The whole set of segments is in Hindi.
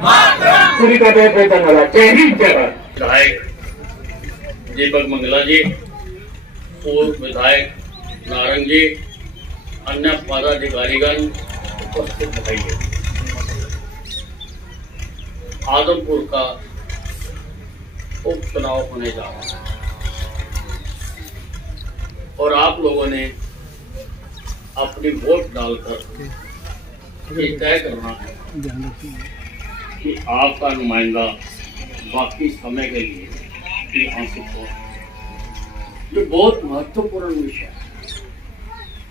पूरी का धन्यवाद। जय हिंद जय भारत। विधायक दीपक मंगला जी, पूर्व विधायक नारंग जी, अन्य पदाधिकारीगण उपस्थित रहिए। आदमपुर का उपचुनाव होने जा रहा है और आप लोगों ने अपनी वोट डालकर ये तय करना है कि आपका नुमाइंदा बाकी समय के लिए यहाँ से हो। ये बहुत महत्वपूर्ण विषय है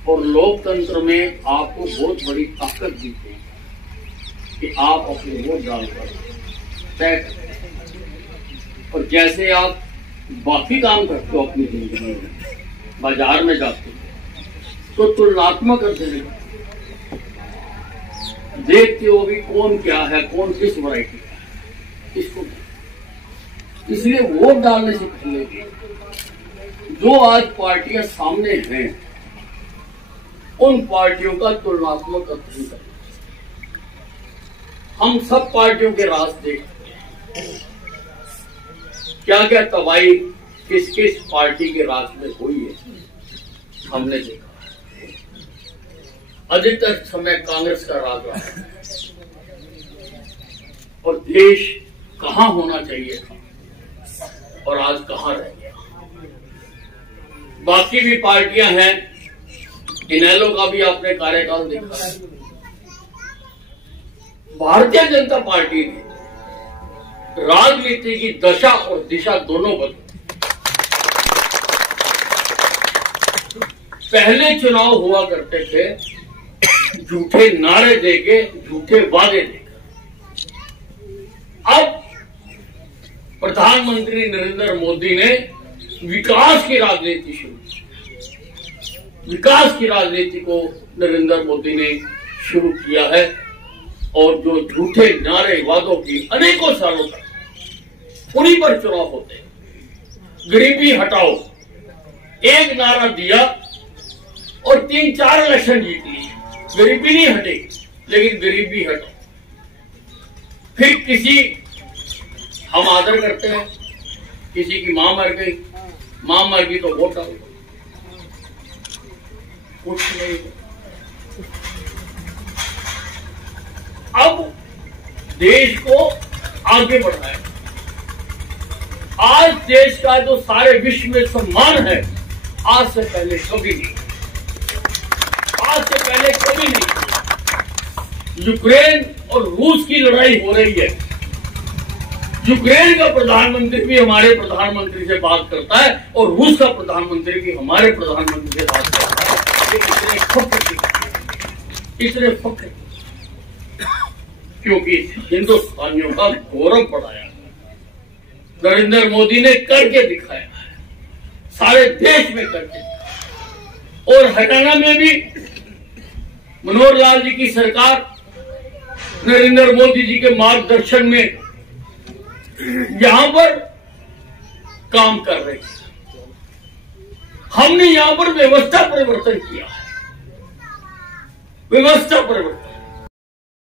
और लोकतंत्र में आपको बहुत बड़ी ताकत दी गई कि आप अपनी वोट डालकर तय करें। और जैसे आप बाकी काम करते हो अपनी जिंदगी में, बाजार में जाते हो तो तुलनात्मक अध्ययन देखते हो भी कौन क्या है, कौन किस वैरायटी है, इसको। इसलिए वोट डालने से पहले जो आज पार्टियां सामने हैं उन पार्टियों का तुलनात्मक अध्ययन करें। हम सब पार्टियों के राज देखते हैं, क्या क्या तबाही किस किस पार्टी के राज में हुई है, हमने देखा। अधिकतर समय कांग्रेस का राज रहा है और देश कहां होना चाहिए था और आज कहां रह गया। बाकी भी पार्टियां हैं, इनेलो का भी आपने कार्यकाल देखा है। भारतीय जनता पार्टी ने राजनीति की दशा और दिशा दोनों बदली। पहले चुनाव हुआ करते थे झूठे नारे देके, झूठे वादे देकर। अब प्रधानमंत्री नरेंद्र मोदी ने विकास की राजनीति शुरू की। विकास की राजनीति को नरेंद्र मोदी ने शुरू किया है और जो झूठे नारे वादों की अनेकों सालों तक उन्हीं पर चुनाव होते हैं। गरीबी हटाओ एक नारा दिया और 3-4 इलेक्शन जीत लिए। गरीबी नहीं हटेगी लेकिन गरीबी हटाओ। फिर किसी हम आदर करते हैं, किसी की मां मर गई, मां मर गई तो वोट डालो, कुछ नहीं। अब देश को आगे बढ़ाया। आज देश का जो सारे विश्व में सम्मान है, आज से पहले कभी नहीं, आज से पहले कभी नहीं। यूक्रेन और रूस की लड़ाई हो रही है। यूक्रेन का प्रधानमंत्री भी हमारे प्रधानमंत्री से बात करता है और रूस का प्रधानमंत्री भी हमारे प्रधानमंत्री से बात करता है। इतने फख्र क्योंकि हिंदुस्तानियों का गौरव बढ़ाया नरेंद्र मोदी ने करके दिखाया है, सारे देश में करके दिखाया। और हरियाणा में भी मनोहर लाल जी की सरकार नरेंद्र मोदी जी के मार्गदर्शन में यहां पर काम कर रहे हैं। हमने यहां पर व्यवस्था परिवर्तन किया है, व्यवस्था परिवर्तन,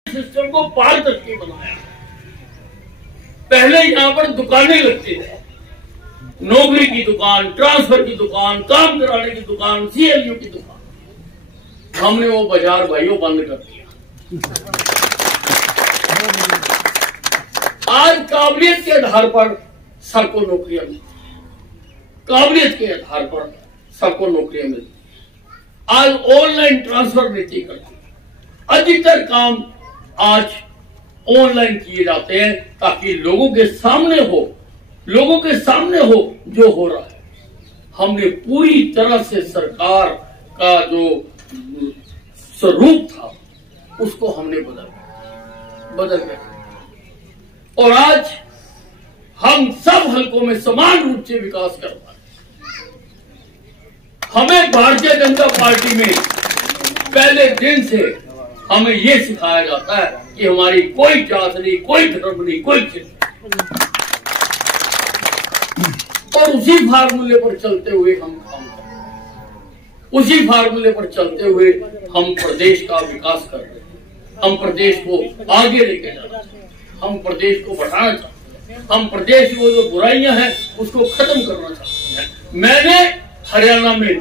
सिस्टम को पारदर्शी बनाया। पहले यहां पर दुकानें लगती थी, नौकरी की दुकान, ट्रांसफर की दुकान, काम कराने की दुकान, सीएलयू की दुकान। हमने वो बाजार भाइयों बंद कर दिया। आज काबिलियत के आधार पर सबको नौकरियां मिलती हैं, काबिलियत के आधार पर सबको नौकरियां मिलती हैं। आज ऑनलाइन ट्रांसफर नीति करती है। अधिकतर काम आज ऑनलाइन किए जाते हैं ताकि लोगों के सामने हो, लोगों के सामने हो जो हो रहा है। हमने पूरी तरह से सरकार का जो स्वरूप था उसको हमने बदल गया और आज हम सब हलकों में समान रूप से विकास कर पा रहे। हमें भारतीय जनता पार्टी में पहले दिन से हमें यह सिखाया जाता है कि हमारी कोई जात नहीं, कोई धर्म नहीं, कोई चिन्ह। और उसी फार्मूले पर चलते हुए हम काम कर रहे हैं, उसी फार्मूले पर चलते हुए हम प्रदेश का विकास कर रहे हैं, हम प्रदेश को आगे लेके जा रहे हैं। हम प्रदेश को बढ़ाना चाहते हैं, हम प्रदेश में जो बुराइयां हैं उसको खत्म करना चाहते हैं। मैंने हरियाणा में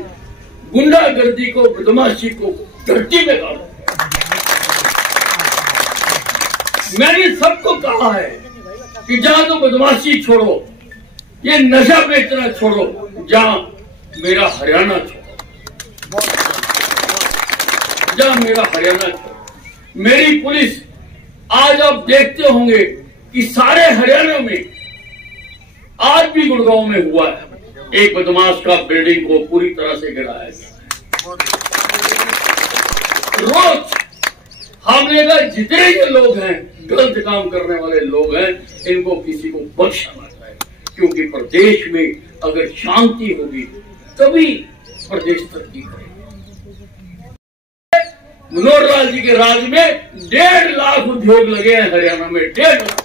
गुंडागर्दी को, बदमाशी को धरती में गाड़ा। मैंने सबको कहा है कि जहां तो बदमाशी छोड़ो, ये नशा बेचना छोड़ो, जहां मेरा हरियाणा छोड़ो, जहां मेरा हरियाणा छोड़ो। मेरी पुलिस, आज आप देखते होंगे कि सारे हरियाणा में, आज भी गुड़गांव में हुआ है, एक बदमाश का बिल्डिंग को पूरी तरह से गिराया गया। रोज हमने कहा जितने ये लोग हैं, गलत काम करने वाले लोग हैं, इनको किसी को बख्शा ना जाए, क्योंकि प्रदेश में अगर शांति होगी तभी प्रदेश तरक्की करेगा। मनोहर लाल जी के राज में 1.5 लाख उद्योग लगे हैं हरियाणा में, 1.5 लाख,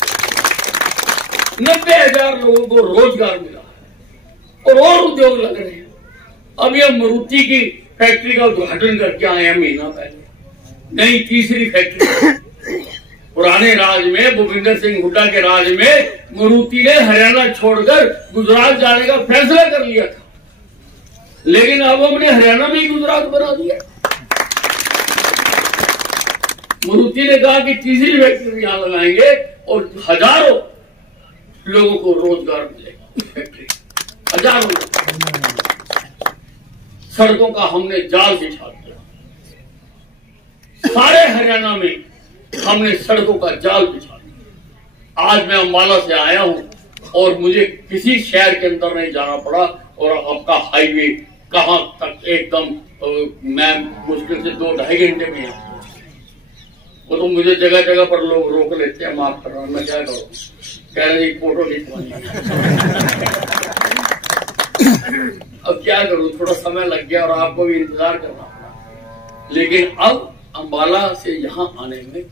90,000 लोगों को रोजगार मिला है और उद्योग लग रहे हैं। अभी हम मारुति की फैक्ट्री का उद्घाटन करके आए हैं महीना पहले, नई तीसरी फैक्ट्री। पुराने राज में, भूपिंदर सिंह हुड्डा के राज में, मारुति ने हरियाणा छोड़कर गुजरात जाने का फैसला कर लिया था, लेकिन अब हमने हरियाणा में ही गुजरात बना दिया। मारुति ने कहा कि तीसरी फैक्ट्री यहां लगाएंगे और हजारों लोगों को रोजगार मिलेगा। फैक्ट्री हजारों, सड़कों का हमने जाल बिछा दिया, सारे हरियाणा में हमने सड़कों का जाल बिछा दिया। आज मैं अंबाला से आया हूं और मुझे किसी शहर के अंदर नहीं जाना पड़ा, और आपका हाईवे कहां तक एकदम, मैं मुश्किल से 2-2.5 घंटे में आया। वो तो मुझे जगह जगह पर लोग रोक लेते हैं, माफ करना, मैं क्या करूं, कह रहे एक फोटो खिंचवानी। अब क्या करूं, थोड़ा समय लग गया और आपको भी इंतजार करना पड़ा, लेकिन अब अंबाला से यहाँ आने में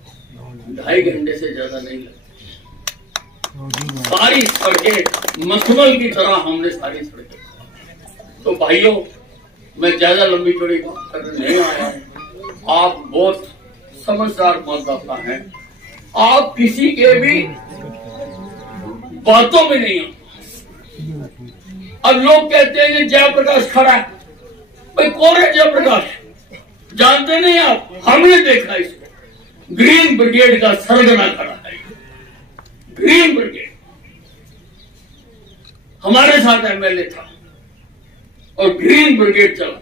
2.5 घंटे से ज्यादा नहीं लगते। सारी सड़कें मखमल की तरह हमने सारी सड़कें। तो भाइयों, मैं ज्यादा लंबी चौड़ी बात करने नहीं आया हूं। आप बहुत समझदार मतदाता हैं, आप किसी के भी बातों में नहीं आते। अब लोग कहते हैं कि जयप्रकाश खड़ा है, भाई कौन है जयप्रकाश, जानते नहीं आप? हमने देखा इसको, ग्रीन ब्रिगेड का सरगना खड़ा है। ग्रीन ब्रिगेड हमारे साथ एमएलए था और ग्रीन ब्रिगेड चला था।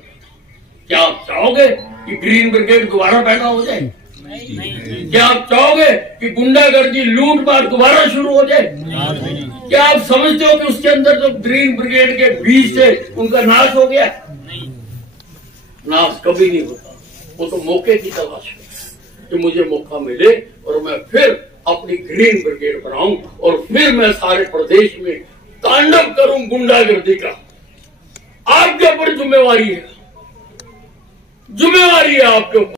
क्या आप चाहोगे कि ग्रीन ब्रिगेड दोबारा पैदा हो जाए? क्या आप चाहोगे कि गुंडागर्दी, लूटमार दोबारा शुरू हो जाए? क्या आप समझते हो कि उसके अंदर जो ग्रीन ब्रिगेड के बीज थे उनका नाश हो गया? नाश कभी नहीं होता, वो तो मौके की तलाश है कि मुझे मौका मिले और मैं फिर अपनी ग्रीन ब्रिगेड बनाऊं और फिर मैं सारे प्रदेश में तांडव करूं गुंडागर्दी का। आपके ऊपर जिम्मेवारी है, जिम्मेवारी है आपके ऊपर।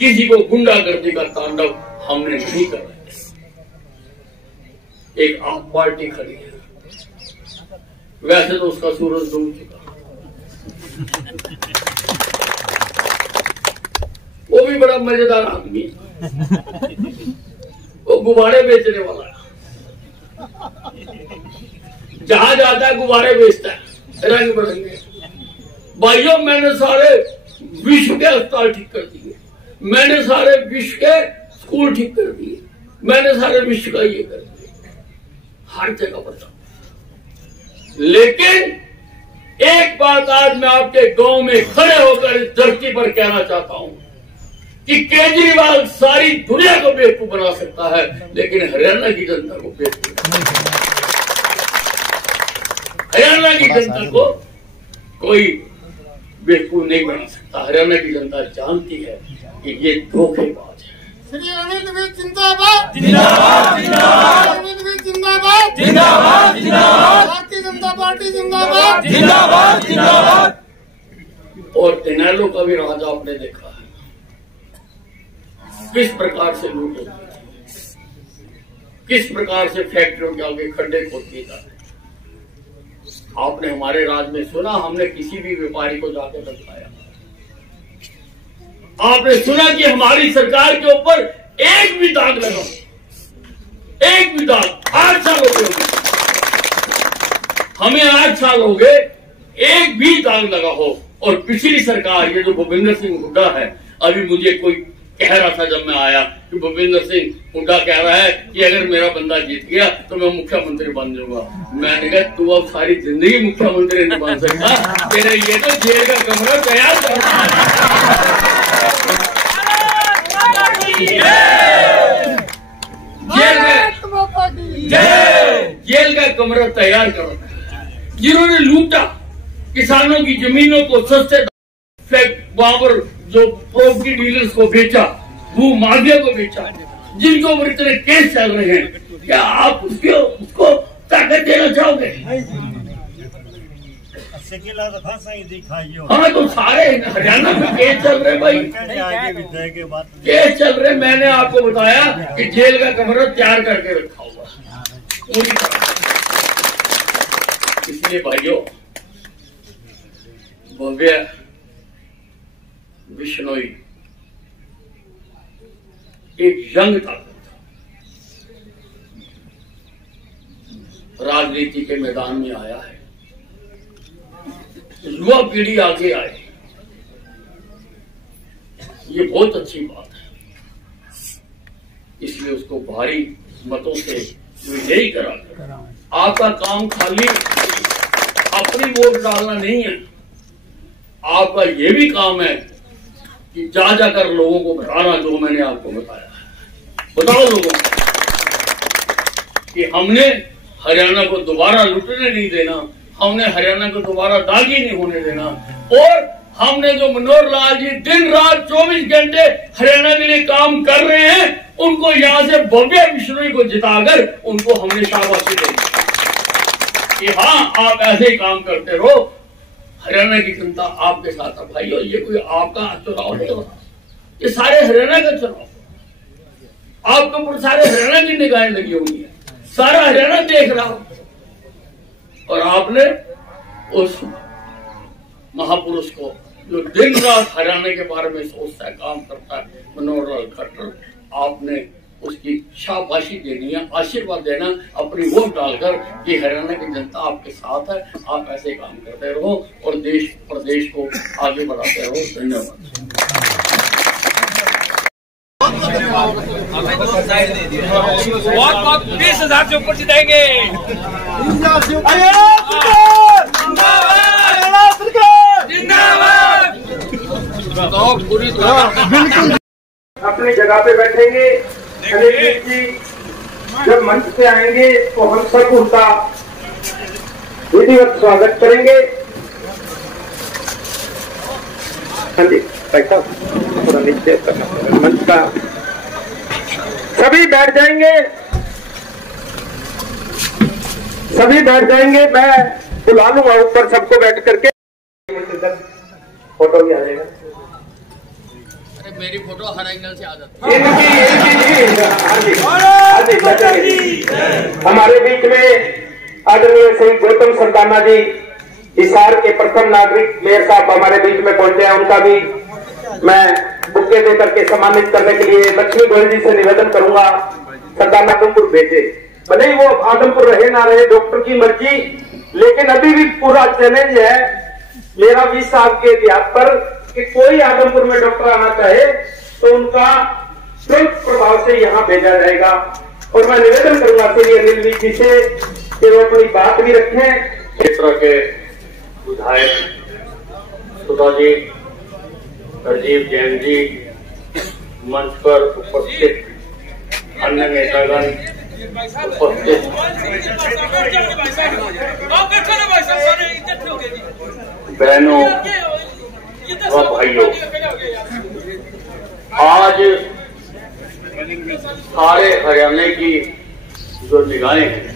किसी को गुंडागर्दी का तांडव हमने नहीं करना। एक आप पार्टी खड़ी है, वैसे तो उसका सूरज डूब चुका, वो भी बड़ा मजेदार आदमी है, वो गुब्बारे बेचने वाला है, जहां जाता है गुब्बारे बेचता है रंग बिरंगे। भाइयों, मैंने सारे विश्व के अस्पताल ठीक कर दिए, मैंने सारे विश्व के स्कूल ठीक कर दिए, मैंने सारे विश्व का ये कर दिया, हर जगह पर। लेकिन एक बात आज मैं आपके गांव में खड़े होकर इस धरती पर कहना चाहता हूं कि केजरीवाल सारी दुनिया को बेवकूफ बना सकता है, लेकिन हरियाणा की जनता को बेवकूफ, हरियाणा की जनता को कोई बेवकूफ नहीं बना सकता। हरियाणा की जनता जानती है कि ये धोखेबाज है। श्री अनिल विज जिंदाबाद, जिंदाबाद, जिंदाबाद, अनिल विज जिंदाबाद, जिंदाबाद, जिंदाबाद, भारतीय जनता पार्टी जिंदाबाद, जिंदाबाद, जिंदाबाद। और इनेलो का भी राज आपने देखा है, किस प्रकार से लूट होती है, किस प्रकार से फैक्ट्रियों के आगे खड्डे खोदते जाते। आपने हमारे राज में सुना, हमने किसी भी व्यापारी को जाकर बताया। आपने सुना कि हमारी सरकार के ऊपर एक भी दाग लगा, हमें 8 साल हो गए, एक भी दाग लगा हो। और पिछली सरकार, ये जो भूपेंद्र सिंह हुड्डा है, अभी मुझे कोई कह रहा था जब मैं आया कि भूपेंद्र सिंह हुड्डा कह रहा है कि अगर मेरा बंदा जीत गया तो मैं मुख्यमंत्री बन जाऊंगा। मैंने कहा तू अब सारी जिंदगी मुख्यमंत्री नहीं बन सकता, तेरे ये तो जेल का कमरा तैयार जेल का कमरा तैयार करो। जिन्होंने लूटा किसानों की जमीनों को, सस्ते वहां पर जो प्रॉपर्टी डीलर्स को बेचा, भू माफिया को बेचा, जिनके ऊपर इतने केस चल रहे हैं, क्या आप उसको ताकत देना चाहोगे? हाँ, तो सारे हरियाणा में केस चल रहे भाई, केस चल रहे। मैंने आपको बताया कि जेल का कमरा तैयार करके रखा हुआ। इसलिए भाइयों, भव्य बिश्नोई एक यंग ताकत राजनीति के मैदान में आया है। युवा पीढ़ी आगे आए, ये बहुत अच्छी बात है। इसलिए उसको भारी मतों से यही करा। आपका काम खाली अपनी वोट डालना नहीं है, आपका ये भी काम है कि जा जाकर लोगों को बताना, जो मैंने आपको बताया। बताओ लोगों को कि हमने हरियाणा को दोबारा लुटने नहीं देना, हमने हरियाणा को दोबारा दागी नहीं होने देना। और हमने जो मनोहर लाल जी दिन रात 24 घंटे हरियाणा के लिए काम कर रहे हैं, उनको यहां से भव्य बिश्नोई को जिताकर उनको हमने शाबाशी देनी कि हाँ, आप ऐसे ही काम करते रहो, हरियाणा की जनता आपके साथ है। भाइयों, ये कोई आपका चुनाव नहीं हो रहा, ये सारे हरियाणा का चुनाव। आपके ऊपर सारे हरियाणा की निगाहें लगी हुई है, सारा हरियाणा देख रहा हो। और आपने उस महापुरुष को, जो दिन रात हरियाणा के बारे में सोचता है, काम करता है, मनोहर लाल खट्टर, आपने उसकी शाबाशी देनी है, आशीर्वाद देना, अपनी वोट डालकर कि हरियाणा की जनता आपके साथ है, आप ऐसे काम करते रहो और देश प्रदेश को आगे बढ़ाते रहो। धन्यवाद। बहुत 20,000 से ऊपर जिताएंगे। बिल्कुल अपनी जगह पे बैठेंगे। अनिल जी जब मंच पे आएंगे तो हम सब उनका विधिवत स्वागत करेंगे। हाँ जी, पैसा थोड़ा नीचे करना, मंच का सभी बैठ जाएंगे, सभी बैठ जाएंगे। मैं बुला लूंगा ऊपर सबको बैठ करके, फोटो भी आ जाएगा। मेरी फोटो हर एंगल से आ जाती है। हमारे बीच में आदरणीय श्री गौतम संताना जी, हिसार के प्रथम नागरिक मेयर साहब हमारे बीच में पहुंचे हैं। उनका भी मैं बुके दे करके सम्मानित करने के लिए लक्ष्मी गोयल जी से निवेदन करूंगा, संताना आदमपुर भेजे। भले ही वो आदमपुर रहे ना रहे, डॉक्टर की मर्जी, लेकिन अभी भी पूरा चैलेंज है मेरा 20 साल के इतिहास पर कि कोई आदमपुर में डॉक्टर आना चाहे तो उनका तुरंत प्रभाव से यहाँ भेजा जाएगा। और मैं निवेदन करूंगा श्री अनिल जी से कि वो अपनी बात भी रखें। क्षेत्र के विधायक सुधा जी, राजीव जैन जी, मंच पर उपस्थित अन्य नेतागण उपस्थित, बहनों और भाइयों, आज सारे हरियाणा की जो निगाहें हैं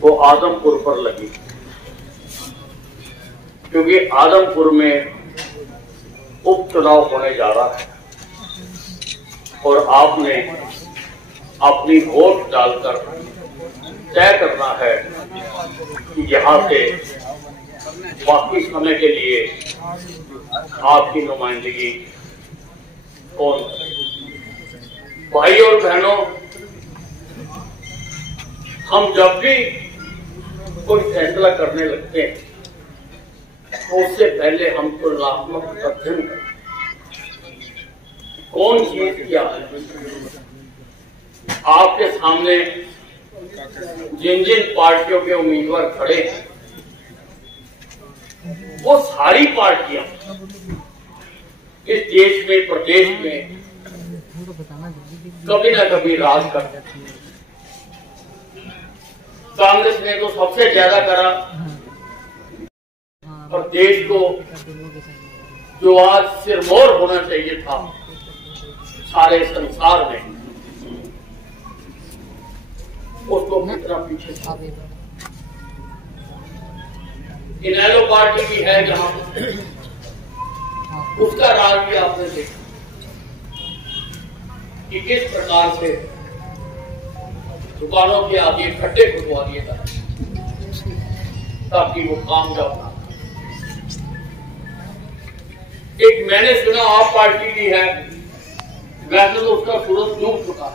वो आदमपुर पर लगी, क्योंकि आदमपुर में उपचुनाव होने जा रहा है और आपने अपनी वोट डालकर तय करना है कि यहां से बाकी समय के लिए आपकी नुमाइंदगी कौन। भाइयों और बहनों, हम जब भी कोई फैसला करने लगते हैं तो उससे पहले हम तुलनात्मक अध्ययन करें कौन चीज क्या है। आपके सामने जिन जिन पार्टियों के उम्मीदवार खड़े हैं वो सारी पार्टियां इस देश में प्रदेश में कभी ना कभी राज करते हैं। कांग्रेस ने तो सबसे ज्यादा करा और देश को जो आज सिरमौर होना चाहिए था सारे संसार में, उसको कितना पीछे था। इनेलो पार्टी भी है जहां उसका राज भी आपने देखा कि किस प्रकार से दुकानों के आगे खड्डे खुदवा दिए गए ताकि वो कामयाब ना। एक मैंने सुना आप पार्टी की है, वैसे तो उसका सूरज डूब चुका,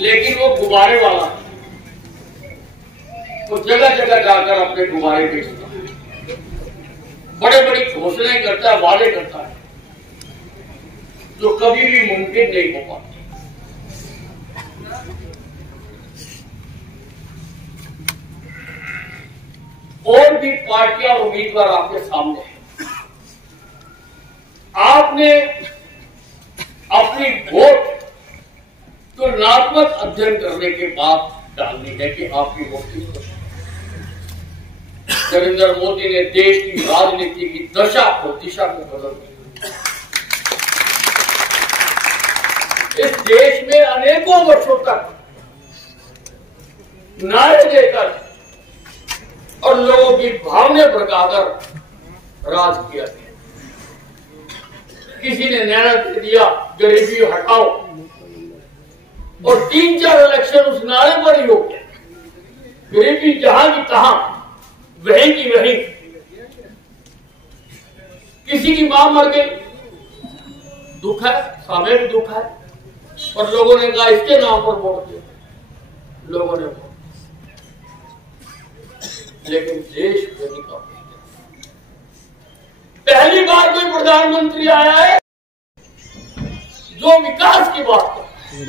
लेकिन वो गुब्बारे वाला वो जगह जगह जाकर अपने गुब्बारे बेचता है, बड़े बड़ी घोषणाएं करता है, वादे करता है जो कभी भी मुमकिन नहीं हो पाते। और भी पार्टियां उम्मीदवार आपके सामने हैं। आपने अपनी वोट तुलनात्मक अध्ययन करने के बाद डालनी है कि आपकी वोट किसको। नरेंद्र मोदी ने देश की राजनीति की दशा और दिशा को बदल दिया। इस देश में अनेकों वर्षों तक नारे देकर और लोगों की भावना भड़काकर राज किया गया। किसी ने नारा दे दिया गरीबी हटाओ और 3-4 इलेक्शन उस नारे पर ही हो गया। गरीबी जहां की तहां, वहीं की वहीं। किसी की मां मर गई, दुख है, सामने भी दुख है, और लोगों ने कहा इसके नाम पर वोट दिया, लोगों ने वोट। लेकिन देश नहीं का पहली बार कोई प्रधानमंत्री आया है जो विकास की बात करता है,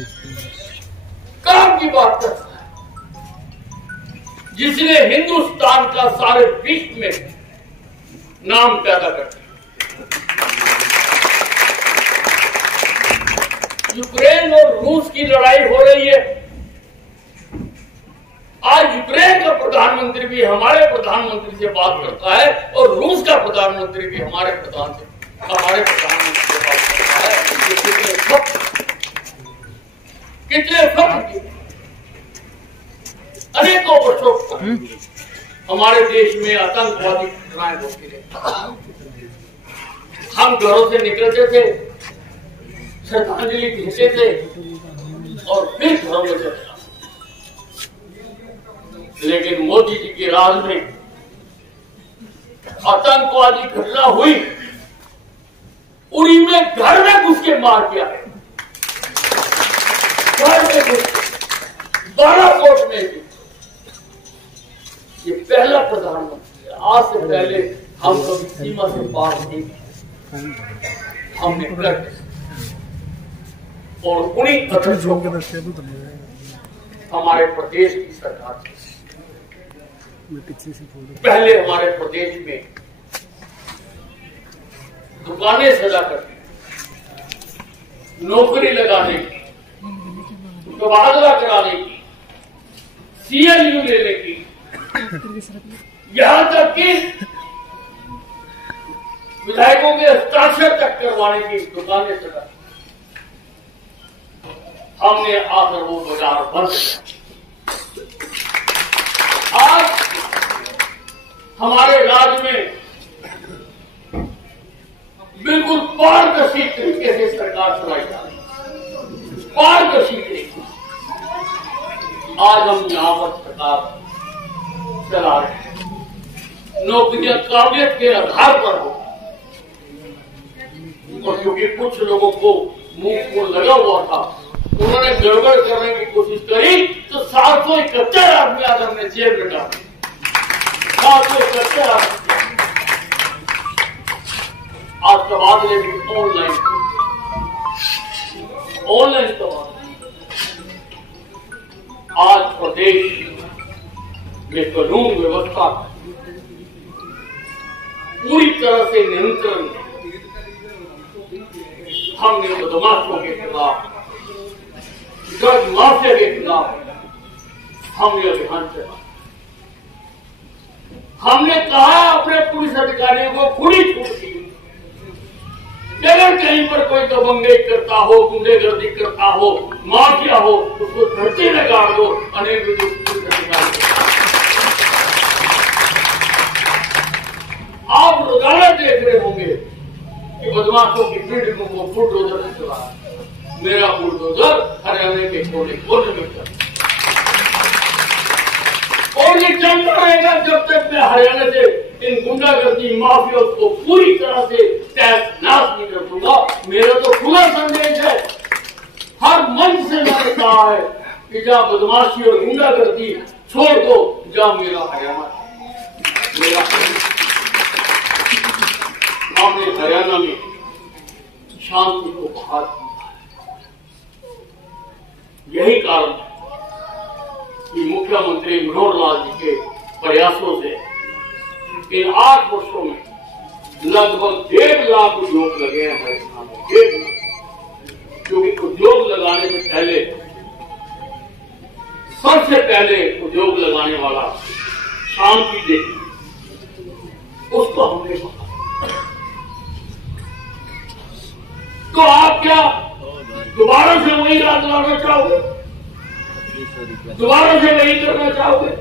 काम की बात करता है, जिसने हिंदुस्तान का सारे विश्व में नाम पैदा कर दिया। यूक्रेन और रूस की लड़ाई हो रही है, आज यूक्रेन का प्रधानमंत्री भी हमारे प्रधानमंत्री से बात करता है और रूस का प्रधानमंत्री भी हमारे प्रधानमंत्री से बात करता है। कितने फर्क अनेकों वर्षों हमारे देश में आतंकवादी घटनाएं होती रही। हम घरों से निकलते थे, श्रद्धांजलि देते थे और फिर घरों में चले। लेकिन मोदी जी के राज में आतंकवादी घटना हुई, उड़ी में घर में घुस के मार दिया है, घर में घुस, बालाकोट में। ये पहला प्रधानमंत्री है। आज से पहले हम कभी सीमा से पार नहीं किए, हमने कर और उन्हीं अध्यक्षों हमारे प्रदेश की सरकार थी। पहले हमारे प्रदेश में दुकानें सजा करके नौकरी लगाने की, तबादला कराने की, CLU लेने की, यहां तक कि विधायकों के हस्ताक्षर तक करवाने की दुकानें सजा। हमने आकर वो बाजार बंद किया। आज हमारे राज्य में बिल्कुल पारदर्शी तरीके से सरकार चलाई जा रही है, पारदर्शी तरीके। आज हम यहां पर सरकार चला रहे हैं, नौकरियां काबिलियत के आधार पर हो। और क्योंकि कुछ लोगों को मुंह को लगा हुआ था उन्होंने गड़बड़ करने की कोशिश करी तो 771 आदमी आज हमने जेल में डाले। 771 आदमी। आज तबादले भी ऑनलाइन तबादले। आज प्रदेश में कानून व्यवस्था पूरी तरह से नियंत्रण है। हमने बदमाशों के खिलाफ, ड्रग माफिया के खिलाफ हमने अभियान चला। हमने कहा अपने पुलिस अधिकारियों को खुली छूट दी, अगर कहीं पर कोई दबंगई करता हो, गुंडेगर्दी करता हो, माफिया हो, उसको धरती में गाड़ दो। अनेक पुलिस अधिकारी आप रोजाना देख रहे होंगे कि बदमाशों की बिल्डिंगों को बुलडोजर से चला। मेरा बुलडोजर हरियाणा के कोने कोने में चल, और ये चलता रहेगा जब तक मैं हरियाणा से इन गुंडागर्दी माफिया को पूरी तरह से तहस नाश नहीं कर दूंगा। मेरा तो खुला संदेश है, हर मंच से मैंने कहा है कि जहां बदमाशी और गुंडागर्दी छोड़ दो, जहां मेरा हरियाणा, मेरा हमने हरियाणा में शांति को बहाल किया। यही कारण है कि मुख्यमंत्री मनोहर लाल जी के प्रयासों से इन 8 वर्षों में लगभग 1.5 लाख उद्योग लगे हैं हमारे सामने। 1.5 लाख, क्योंकि उद्योग लगाने से पहले, सबसे पहले उद्योग लगाने वाला शांति देखी, उसको हमने कहा। तो आप क्या दोबारा से वही राज लाना चाहोगे? दोबारा से वही करना चाहोगे?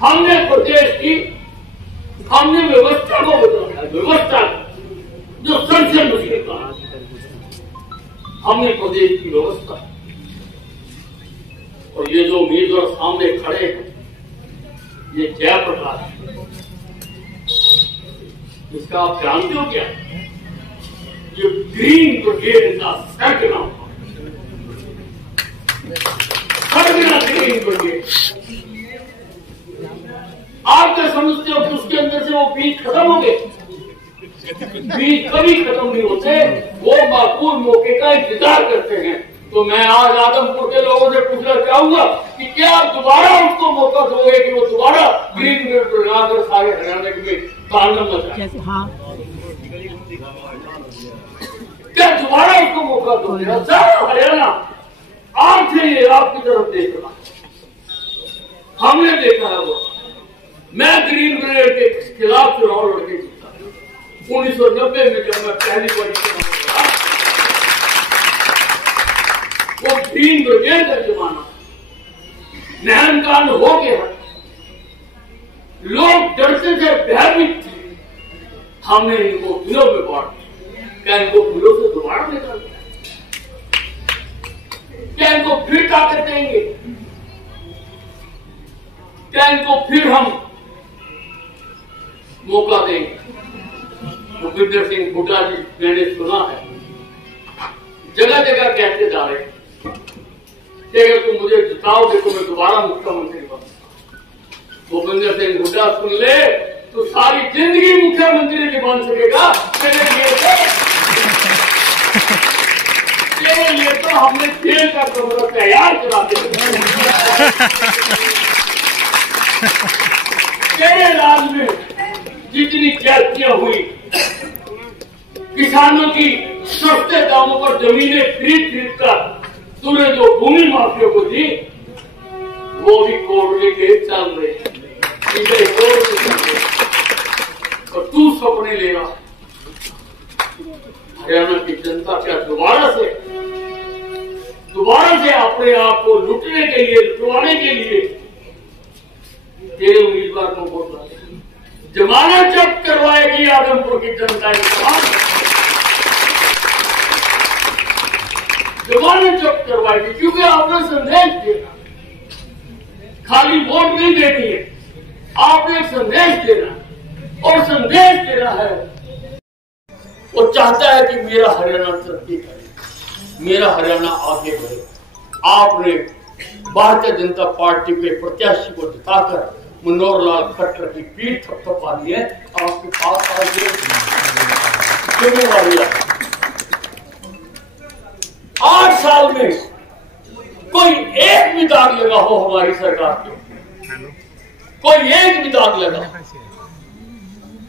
हमने प्रदेश की, हमने व्यवस्था को बदला है। व्यवस्था जो सबसे मुश्किल काम, हमने प्रदेश की व्यवस्था, और ये जो उम्मीदवार सामने खड़े हैं, ये जयप्रकाश, इसका आप जानते हो क्या? ये ग्रीन ब्रिगेड का सरगना, ग्रीन ब्रिगेड। आप क्या समझते हो कि उसके अंदर से वो बीज खत्म हो गए? बीज कभी खत्म नहीं होते, वो माकूल मौके का इंतजार करते हैं। तो मैं आज आदमपुर के लोगों से पूछना चाहूंगा कि क्या आप दोबारा उसको मौका दोगे कि वो दोबारा ग्रीन ब्रिगेड लगाकर सारे हरियाणा में तांडव मचाए? क्या दोबारा उसको मौका दोगे? सारा हरियाणा आज से ये आपकी तरफ देख रहा, हमने देखा है। वो मैं ग्रीन ब्रिगेड के खिलाफ चुनाव लड़के जीता 1990 में, जब मैं पहली बार वो ग्रीन ब्रिगेड का जमाना, नहन कांड हो गया, लोग डरते थे, भयभीत थे। हमने इनको दिलों में बांट दिया। क्या इनको दिलों से दोबारा निकाल दिया? क्या इनको फिर ताकत देंगे? क्या इनको फिर हम मौका देंगे? भूपेंद्र सिंह हुड्डा जी, मैंने सुना है जगह जगह कहते जा रहे हैं कि अगर तुम मुझे जिताओगे तो मैं दोबारा मुख्यमंत्री बनूंगा। भूपेंद्र सिंह हुड्डा सुन ले, तो सारी जिंदगी मुख्यमंत्री नहीं बन सकेगा। तेरे लिए तो हमने जेल का कमरा तैयार करा दिया। तेरे राज में जितनी ज्यादतियां हुई, किसानों की सस्ते दामों पर जमीनें खरीद कर तूने जो भूमि माफिया को दी, वो भी कोर्ट में केस चल रहे हैं, कोर्ट में चल रहे। और तू सपने लेगा हरियाणा की जनता क्या दोबारा से अपने आप को लुटने के लिए, लुटवाने के लिए तेरे उम्मीदवार को वोट डालेगी? जमानत जब्त करवाएगी आदमपुर की जनता, जमानत जब्त करवाएगी, क्योंकि आपने संदेश देना, खाली वोट नहीं देनी है, आपने संदेश देना, और संदेश देना है वो चाहता है कि मेरा हरियाणा तरक्की करे, मेरा हरियाणा आगे बढ़े। आपने भारतीय जनता पार्टी के प्रत्याशी को जिताकर मनोहर लाल खट्टर की पीठ थपथपा दी है। आपके पास जिम्मेवारी 8 साल में कोई एक भी दाग लगा हो हमारी सरकार के, कोई एक भी दाग लगा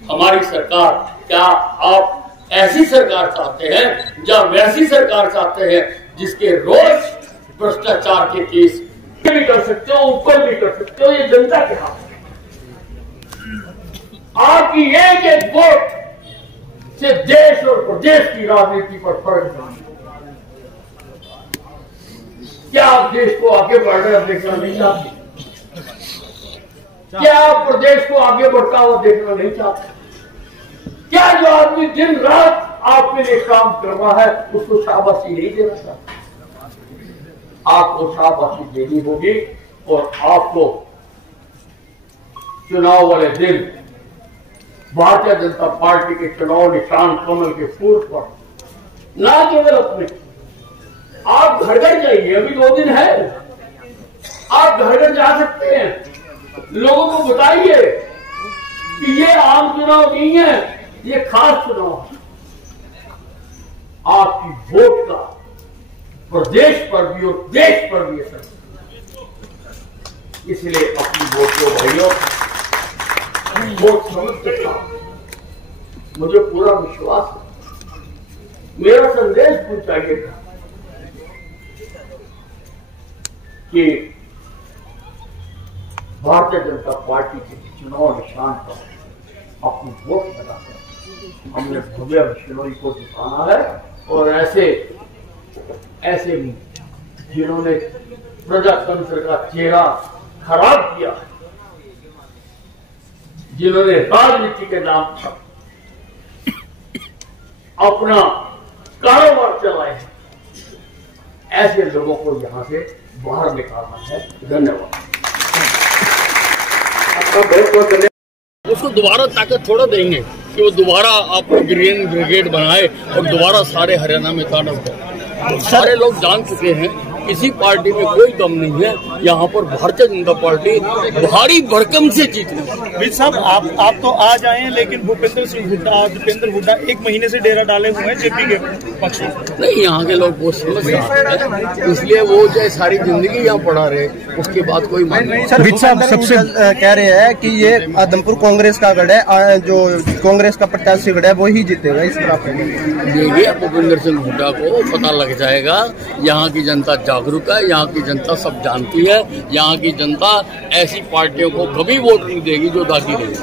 हमारी सरकार। क्या आप ऐसी सरकार चाहते हैं या वैसी सरकार चाहते हैं जिसके रोज भ्रष्टाचार के केस भी कर सकते हो, ऊपर भी कर सकते हो? ये जनता के हाथ में। आपकी एक वोट से देश और प्रदेश की राजनीति पर फर्क पड़ता। क्या आप देश को आगे बढ़ रहे देखना नहीं चाहते? क्या आप प्रदेश को आगे बढ़ता हुआ देखना नहीं चाहते? क्या जो आदमी दिन रात आपके लिए काम कर रहा है उसको शाबाशी नहीं देना चाहता? आपको शाबाशी देनी होगी और आपको चुनाव वाले दिन भारतीय जनता पार्टी के चुनाव निशान कमल के फूल पर ना केवल अपने, आप घर घर जाइए, अभी 2 दिन है, आप घर घर जा सकते हैं। लोगों को बताइए कि ये आम चुनाव नहीं है, ये खास चुनाव है। आपकी वोट का प्रदेश पर भी और देश पर भी असर, इसलिए अपनी वोट को भाइयों वोट समझ सकता हूं। मुझे पूरा विश्वास है, मेरा संदेश पहुंचाइएगा कि भारतीय जनता पार्टी के चुनाव निशान पर अपनी वोट लगाकर हमने भव्य मिशनरी को दिखाना है। और ऐसे भी जिन्होंने प्रजातंत्र का चेहरा खराब किया है, जिन्होंने राजनीति के नाम पर अपना कारोबार चलाए हैं, ऐसे लोगों को यहां से बाहर निकालना है। धन्यवाद। आपका बहुत बहुत धन्यवाद। उसको दोबारा ताकत थोड़ा देंगे कि वो दोबारा आपको ग्रीन ब्रिगेड बनाए और दोबारा सारे हरियाणा में तांडव करे। सारे लोग जान चुके हैं किसी पार्टी में कोई दम नहीं है। यहाँ पर भारतीय जनता पार्टी भारी भरकम से जीतने। विज साहब आप तो आज आए हैं, लेकिन दीपेंद्र हुड्डा 1 महीने से डेरा डाले हुए हैं जेपी के पक्ष में। नहीं, यहाँ के लोग बहुत समझदार हैं, इसलिए वो चाहे सारी जिंदगी यहाँ पड़ा रहे, उसके बाद कोई विज साहब सबसे कह रहे हैं कि ये आदमपुर कांग्रेस का गढ़ है, जो कांग्रेस का प्रत्याशी गढ़ है वो ही जीतेगा। इस तरह देखिए, भूपेंद्र सिंह हुड्डा को पता लग जाएगा। यहाँ की जनता जागरूक है, यहाँ की जनता सब जानती है। यहाँ की जनता ऐसी पार्टियों को कभी वोट नहीं देगी जो दागी रहेगी।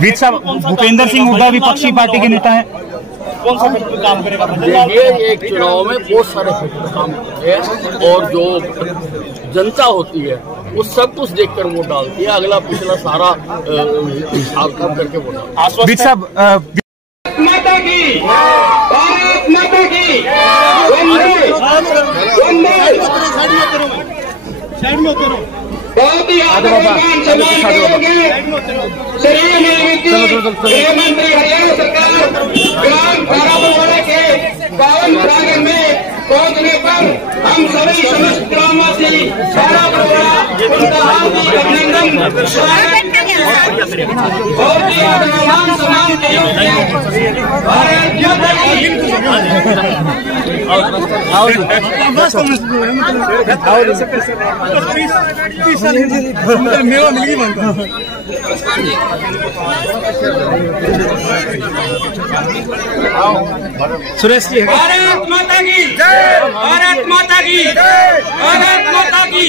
विज साहब, भूपेंद्र सिंह हुड्डा विपक्षी पार्टी के नेता हैं, कौन सा काम करेगा? देखिए, एक चुनाव में बहुत सारे काम होते हैं और जो जनता होती है वो सब कुछ देखकर वोट डालती है। अगला पिछला सारा हिसाब करके वोट डालती है। विज साहब, माता की, भारत माता की, वंदे वंदे। बहुत ही आदरणीय सम्मान करेंगे गृह मंत्री हरियाणा सरकार ग्राम काराबोड़ा के पावन प्रांगण में पहुंचने पर हम सभी समस्त ग्रामवासी काराबोड़ा उनका हार्दिक अभिनंदन स्वागत बहुत ही आदरणीय सम्मान करेंगे। भारत माता सुरेश जी, भारत माता की जय, भारत माता की जय, भारत माता की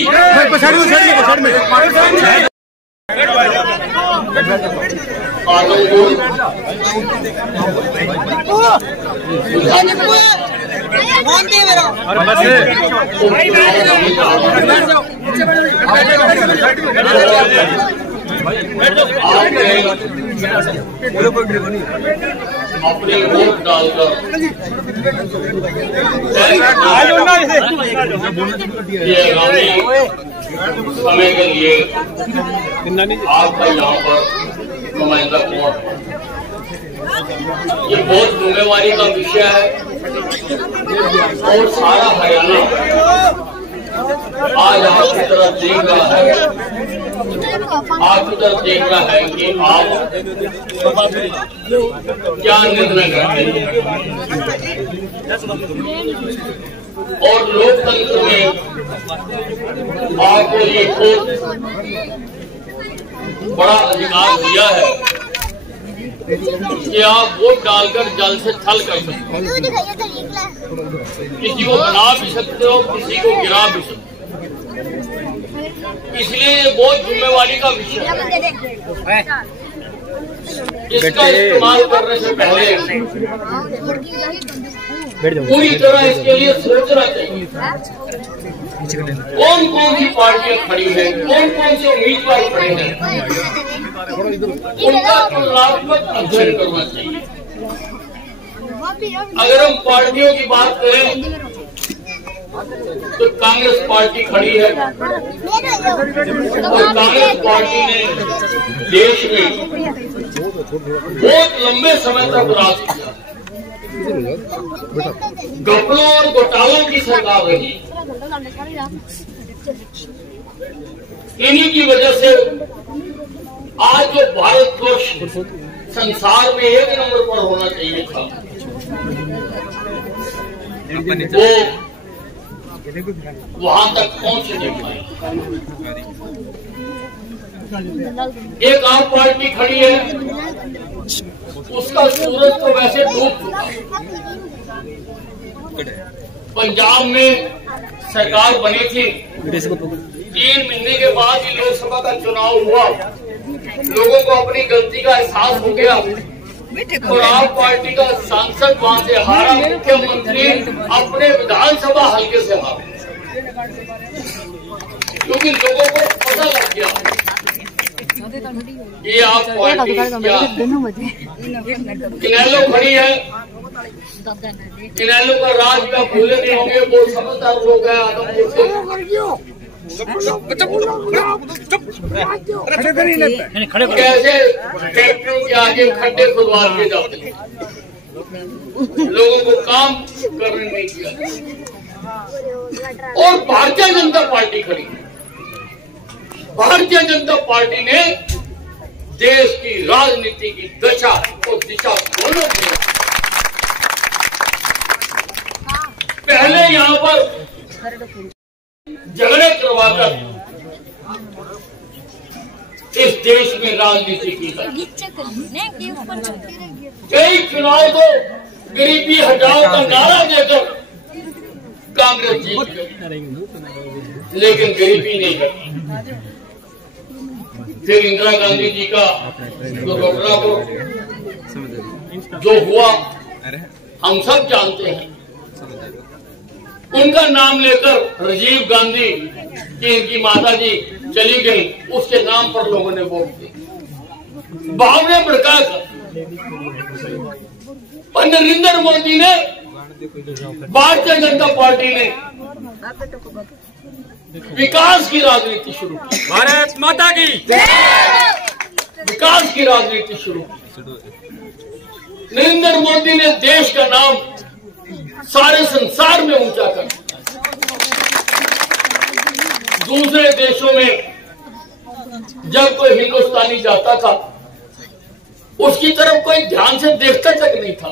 अपने वोट डालकर ये आगामी समय के लिए आपका यहाँ पर नुमाइंदा कौन ये बहुत जिम्मेवारी का विषय है और सारा हरियाणा आज आपकी तरफ देख रहा है, आपकी तरफ देख रहा है कि आप क्या निर्णय करते हैं। और लोकतंत्र में आपको ये बहुत बड़ा अधिकार दिया है कि आप वोट डालकर जल से थल कर सकते हो, किसी को बना भी सकते हो, किसी को गिरा भी सकते हो। इसलिए ये बहुत जिम्मेवारी का विषय है। इसका इस्तेमाल करने से पहले पूरी तरह इसके लिए सोचना चाहिए। कौन कौन सी पार्टियां खड़ी हैं, कौन कौन से उम्मीदवार खड़े हैं, उनका तुलनात्मक अध्ययन करना चाहिए। अगर हम पार्टियों की बात करें तो कांग्रेस पार्टी खड़ी है और कांग्रेस पार्टी ने देश में बहुत लंबे समय तक राज किया। घपलों और घोटालों की सरकार रही। इन्हीं की वजह से आज जो भारतवर्ष संसार में 1 नंबर पर होना चाहिए था, वो वहां तक पहुंच नहीं पाए। एक आम पार्टी खड़ी है, उसका सूरज तो वैसे डूब चुका है। पंजाब में सरकार बनी थी, 3 महीने के बाद ही लोकसभा का चुनाव हुआ, लोगों को अपनी गलती का एहसास हो गया और आप पार्टी का सांसद वहां से हारा, मुख्यमंत्री अपने विधानसभा हल्के से हारा, क्योंकि लोगों को पता लग गया ये आप पार्टी क्या। इनेलो खड़ी है, इनेलो का राज का भूले नहीं होंगे, वो समझदार लोग हैं। कैसे फैक्ट्रियों के आगे खड्डे खुदवा के जाते हैं, लोगों को काम करने नहीं दिया। और भारतीय जनता पार्टी खड़ी है। भारतीय जनता पार्टी ने देश की राजनीति की दशा और दिशा दोनों में पहले यहां पर झगड़े करवाकर इस देश में राजनीति की कई चुनाव तो गरीबी हटाओ का नारा देकर कांग्रेस जीत गई, लेकिन गरीबी नहीं घटी। फिर इंदिरा गांधी जी का दुर्घटना को जो हुआ हम सब जानते हैं। उनका नाम लेकर राजीव गांधी की इनकी माता जी चली गई, उसके नाम पर लोगों ने वोट दिया। भावने भड़काकर और नरेंद्र मोदी ने, भारतीय जनता पार्टी ने विकास की राजनीति शुरू की। भारत माता की विकास की राजनीति शुरू की। नरेंद्र मोदी ने देश का नाम सारे संसार में ऊंचा कर दिया। दूसरे देशों में जब कोई हिंदुस्तानी जाता था, उसकी तरफ कोई ध्यान से देखता तक नहीं था।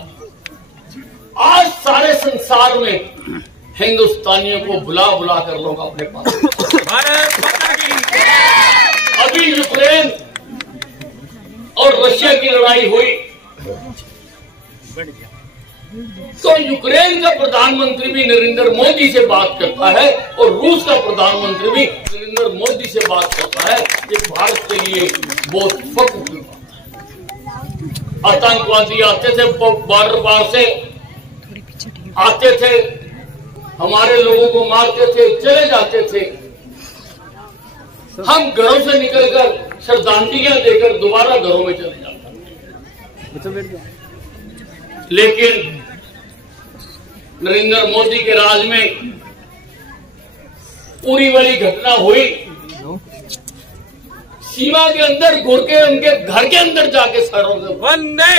आज सारे संसार में हिंदुस्तानियों को बुला बुला कर लोग अपने पास। भारत माता की अभी यूक्रेन और रशिया की लड़ाई हुई तो यूक्रेन का प्रधानमंत्री भी नरेंद्र मोदी से बात करता है और रूस का प्रधानमंत्री भी नरेंद्र मोदी से बात करता है। ये भारत के लिए बहुत फख्र की बात है। आतंकवादी आते थे, बॉर्डर पार से आते थे, हमारे लोगों को मारते थे, चले जाते थे। हम घरों से निकलकर श्रद्धांजलियां देकर दोबारा घरों में चले जाते थे। लेकिन नरेंद्र मोदी के राज में पूरी वाली घटना हुई, सीमा के अंदर घुर के उनके घर के अंदर जाके सरों से वंदे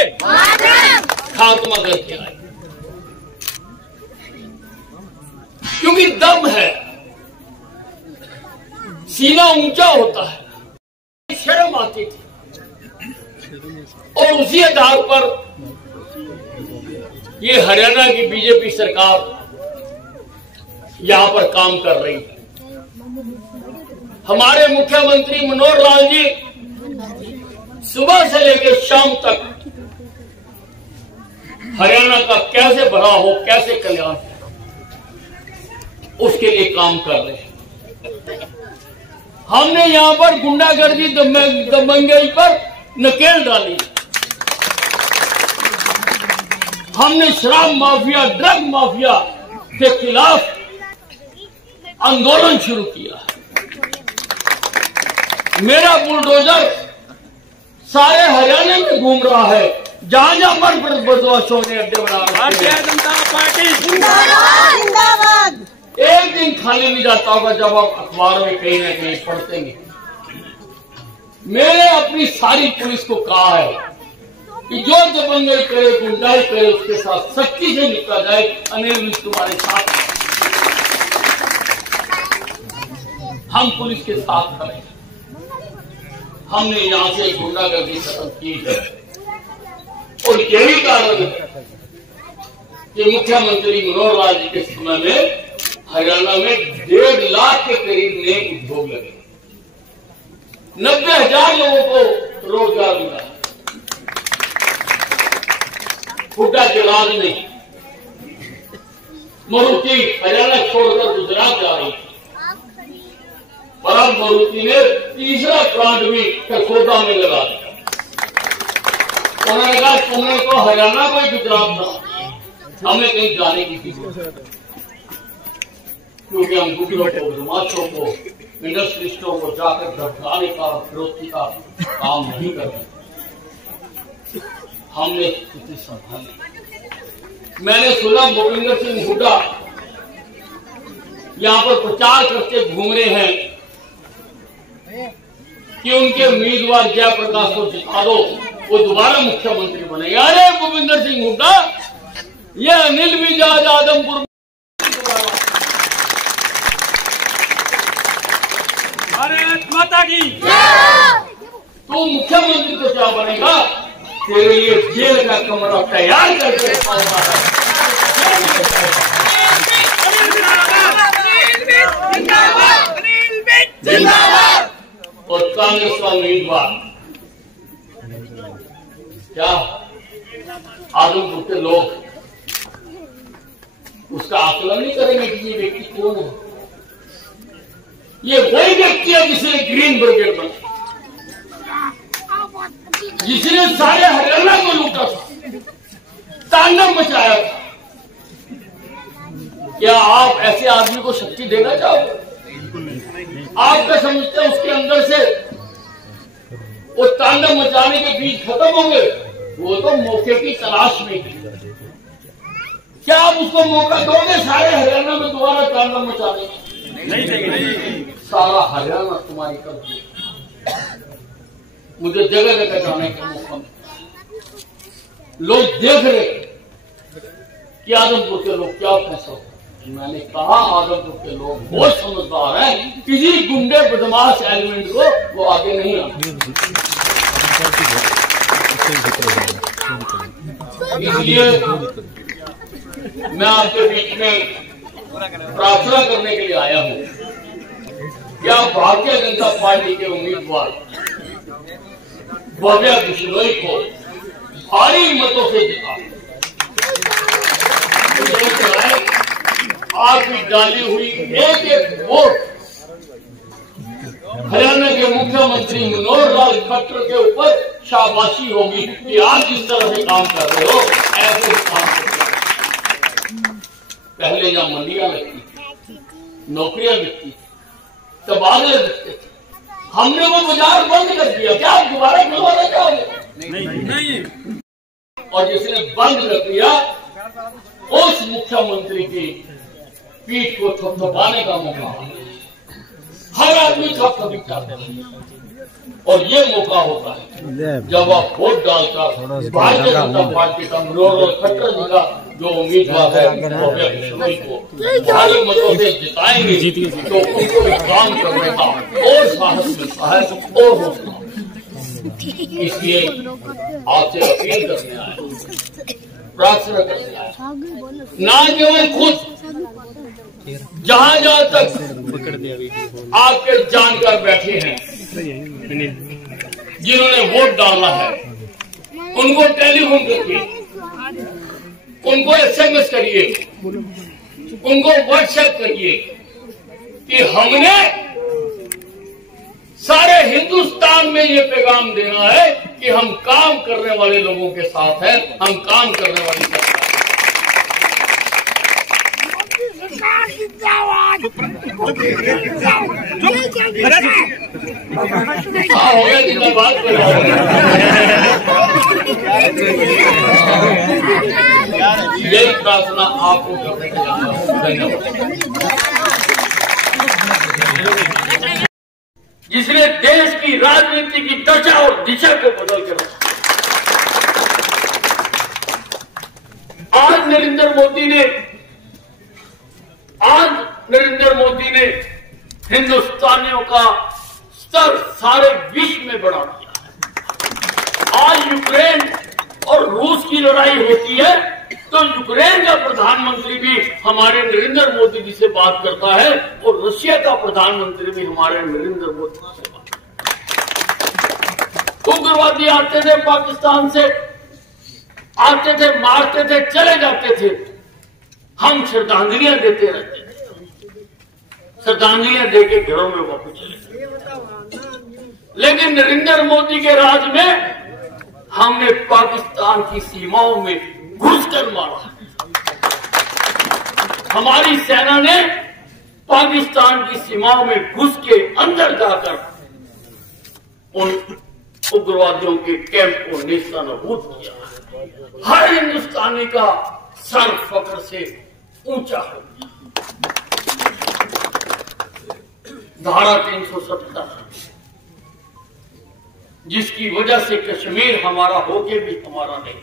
खात्मा करके आए, क्योंकि दम है, सीना ऊंचा होता है, शर्म आती थी। और उसी आधार पर ये हरियाणा की बीजेपी सरकार यहां पर काम कर रही है। हमारे मुख्यमंत्री मनोहर लाल जी सुबह से लेकर शाम तक हरियाणा का कैसे भला हो, कैसे कल्याण हो, उसके लिए काम कर रहे हैं। हमने यहां पर गुंडागर्दी दबंगई पर नकेल डाली, हमने शराब माफिया, ड्रग माफिया के खिलाफ आंदोलन शुरू किया। मेरा बुलडोजर सारे हरियाणा में घूम रहा है, जहां जहां पर बदमाशों ने अड्डे बना रहे। भारतीय जनता पार्टी जिंदाबाद। एक दिन खाली नहीं जाता होगा जब आप अखबार में कहीं ना कहीं पढ़ते हैं। मैंने अपनी सारी पुलिस को कहा है कि जो दबंगई करे, गुंडाई करे, उसके साथ सख्ती से निपटा जाए। अनिल भी तुम्हारे साथ, हम पुलिस के साथ खड़े। हमने यहां से गुंडागर्दी खत्म की है और यही कारण है कि मुख्यमंत्री मनोहर लाल जी के समय में हरियाणा में 1.5 लाख के करीब नए उद्योग लगे, 90,000 लोगों को रोजगार मिला। हुड्डा के राज में मारुति हरियाणा छोड़कर गुजरात जा रही थी, पर अब मारुति ने तीसरा प्लांट भी कसोदा में लगा दिया। उन्होंने कहा तुम्हें तो हरियाणा को ही गुजरात था, हमें कहीं जाने की जरूरत है, क्योंकि हम गुजरों को, बदमाशों को, इंडस्ट्रिस्टों को जाकर धमकाने का, विरोधी का काम नहीं करते। हमने स्थिति संभाली। मैंने सुना भूपेंद्र सिंह हुड्डा यहां पर प्रचार करते घूम रहे हैं कि उनके उम्मीदवार जयप्रकाश को जिता दो, वो दोबारा मुख्यमंत्री बनेगा। अरे भूपेंद्र सिंह हुड्डा, ये अनिल विजाज आदमपुर भारत माता की तू मुख्यमंत्री तो क्या बनेगा, तेरे लिए जेल का कमरा तैयार करके रखा हुआ है। और कांग्रेस का उम्मीदवार क्या आदमपुर के लोग उसका आकलन नहीं करेंगे कि ये व्यक्ति कौन है। ये वही व्यक्ति है जिसने ग्रीन ब्रिगेड बनाई, जिसने सारे हरियाणा को लूटा था, तांडव मचाया था। क्या आप ऐसे आदमी को शक्ति देना चाहोगे? आप क्या समझते हैं उसके अंदर से वो तांडव मचाने के बीच खत्म होंगे? वो तो मौके की तलाश में है। क्या आप उसको मौका दोगे सारे हरियाणा में दोबारा तांडव मचाने? नहीं। सारा हरियाणा तुम्हारी कब्जे। मुझे जगह जगह जाने का मौका मिला, लोग देख रहे कि आदमपुर के लोग क्या फैसला। मैंने कहा आदमपुर के लोग बहुत समझदार हैं, किसी गुंडे बदमाश एलिमेंट को वो आगे नहीं आते। इसलिए मैं आपके बीच में प्रार्थना करने के लिए आया हूं कि आप भारतीय जनता पार्टी के उम्मीदवार भव्या बिश्नोई को भारी मतों से जिता। आपकी डाली हुई एक एक वोट हरियाणा के मुख्यमंत्री मनोहर लाल खट्टर के ऊपर शाबाशी होगी कि आप जिस तरह से काम कर रहे हो ऐसे काम करते। पहले यहाँ मंडियां लगती थी, नौकरियां लगती थी, तबादले लगते थे, हमने वो बाजार बंद कर दिया। क्या आप दोबारा खुलवाना चाहोगे? नहीं। और जिसने बंद कर दिया उस मुख्यमंत्री की पीठ को थपथपाने का मौका हर आदमी थपथपी चाहता है। और ये मौका होता है जब आप वोट डालकर भारतीय जनता पार्टी का मनोहर खट्टर जी का जो उम्मीदवार है को भारी मतों से जिताएंगे तो उनको भी काम करने का और साहस मिलता है और हौसला। इसलिए आपसे अपील करने आए, प्रार्थना करने आए, ना केवल खुद जहां जहां तक आपके जानकार बैठे हैं जिन्होंने वोट डालना है उनको टेलीफोन करिए, उनको SMS करिए, उनको WhatsApp करिए कि हमने सारे हिंदुस्तान में ये पैगाम देना है कि हम काम करने वाले लोगों के साथ हैं, हम काम करने वाली सरकार। हो गया जिंदाबाद। यही प्रार्थना आपको करने के लिए धन्यवाद। जिसने देश की राजनीति की दशा और दिशा को बदल कर रखा। आज नरेंद्र मोदी ने हिंदुस्तानियों का स्तर सारे विश्व में बढ़ा दिया है। आज यूक्रेन और रूस की लड़ाई होती है तो यूक्रेन का प्रधानमंत्री भी हमारे नरेंद्र मोदी जी से बात करता है और रशिया का प्रधानमंत्री भी हमारे नरेंद्र मोदी जी से बात करता है। उग्रवादी आते थे पाकिस्तान से, आते थे, मारते थे, चले जाते थे, हम श्रद्धांजलियां देते रहते थे, श्रद्धांजलियां देके घरों में वापस चले गए। लेकिन नरेंद्र मोदी के राज में हमने पाकिस्तान की सीमाओं में घुसकर मारा। हमारी सेना ने पाकिस्तान की सीमाओं में घुस के अंदर जाकर उन उग्रवादियों के कैंप को नेस्तनाबूद किया। हर हिंदुस्तानी का सर फख्र से ऊंचा हो गया। धारा 370 जिसकी वजह से कश्मीर हमारा होके भी हमारा नहीं,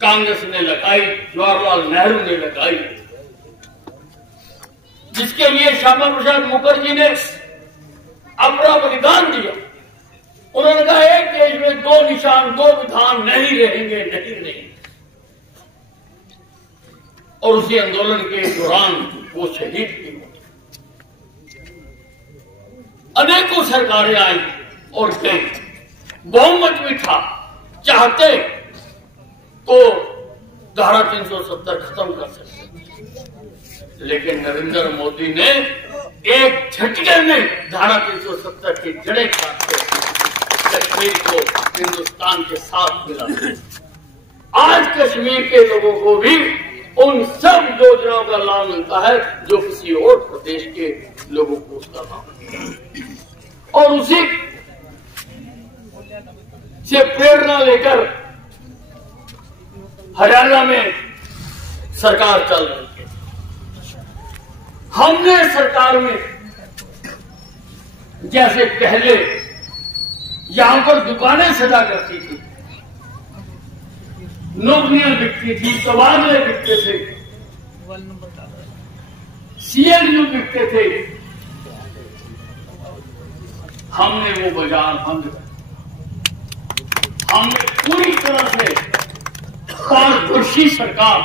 कांग्रेस ने लगाई, जवाहरलाल नेहरू ने लगाई, जिसके लिए श्यामा प्रसाद मुखर्जी ने अपना बलिदान दिया। उन्होंने कहा एक देश में दो निशान, दो विधान नहीं रहेंगे, नहीं रहेंगे। और उसी आंदोलन के दौरान वो शहीद भी हुए। अनेकों सरकारें आई और गई, बहुमत भी था, चाहते तो धारा 370 खत्म कर सकते, लेकिन नरेंद्र मोदी ने एक झटके में धारा 370 की जड़ें काट के कश्मीर को हिंदुस्तान के साथ मिला। आज कश्मीर के लोगों को भी उन सब योजनाओं का लाभ मिलता है जो किसी और प्रदेश के लोगों को उसका लाभ। और उसी से प्रेरणा लेकर हरियाणा में सरकार चल रही है। हमने सरकार में जैसे पहले यहां पर दुकानें सजा करती थी, नौकरियां बिकती थी, तबादले बिकते थे, CLU बिकते थे, हमने वो बाजार बंद कर। हमने पूरी तरह से पारदर्शी सरकार,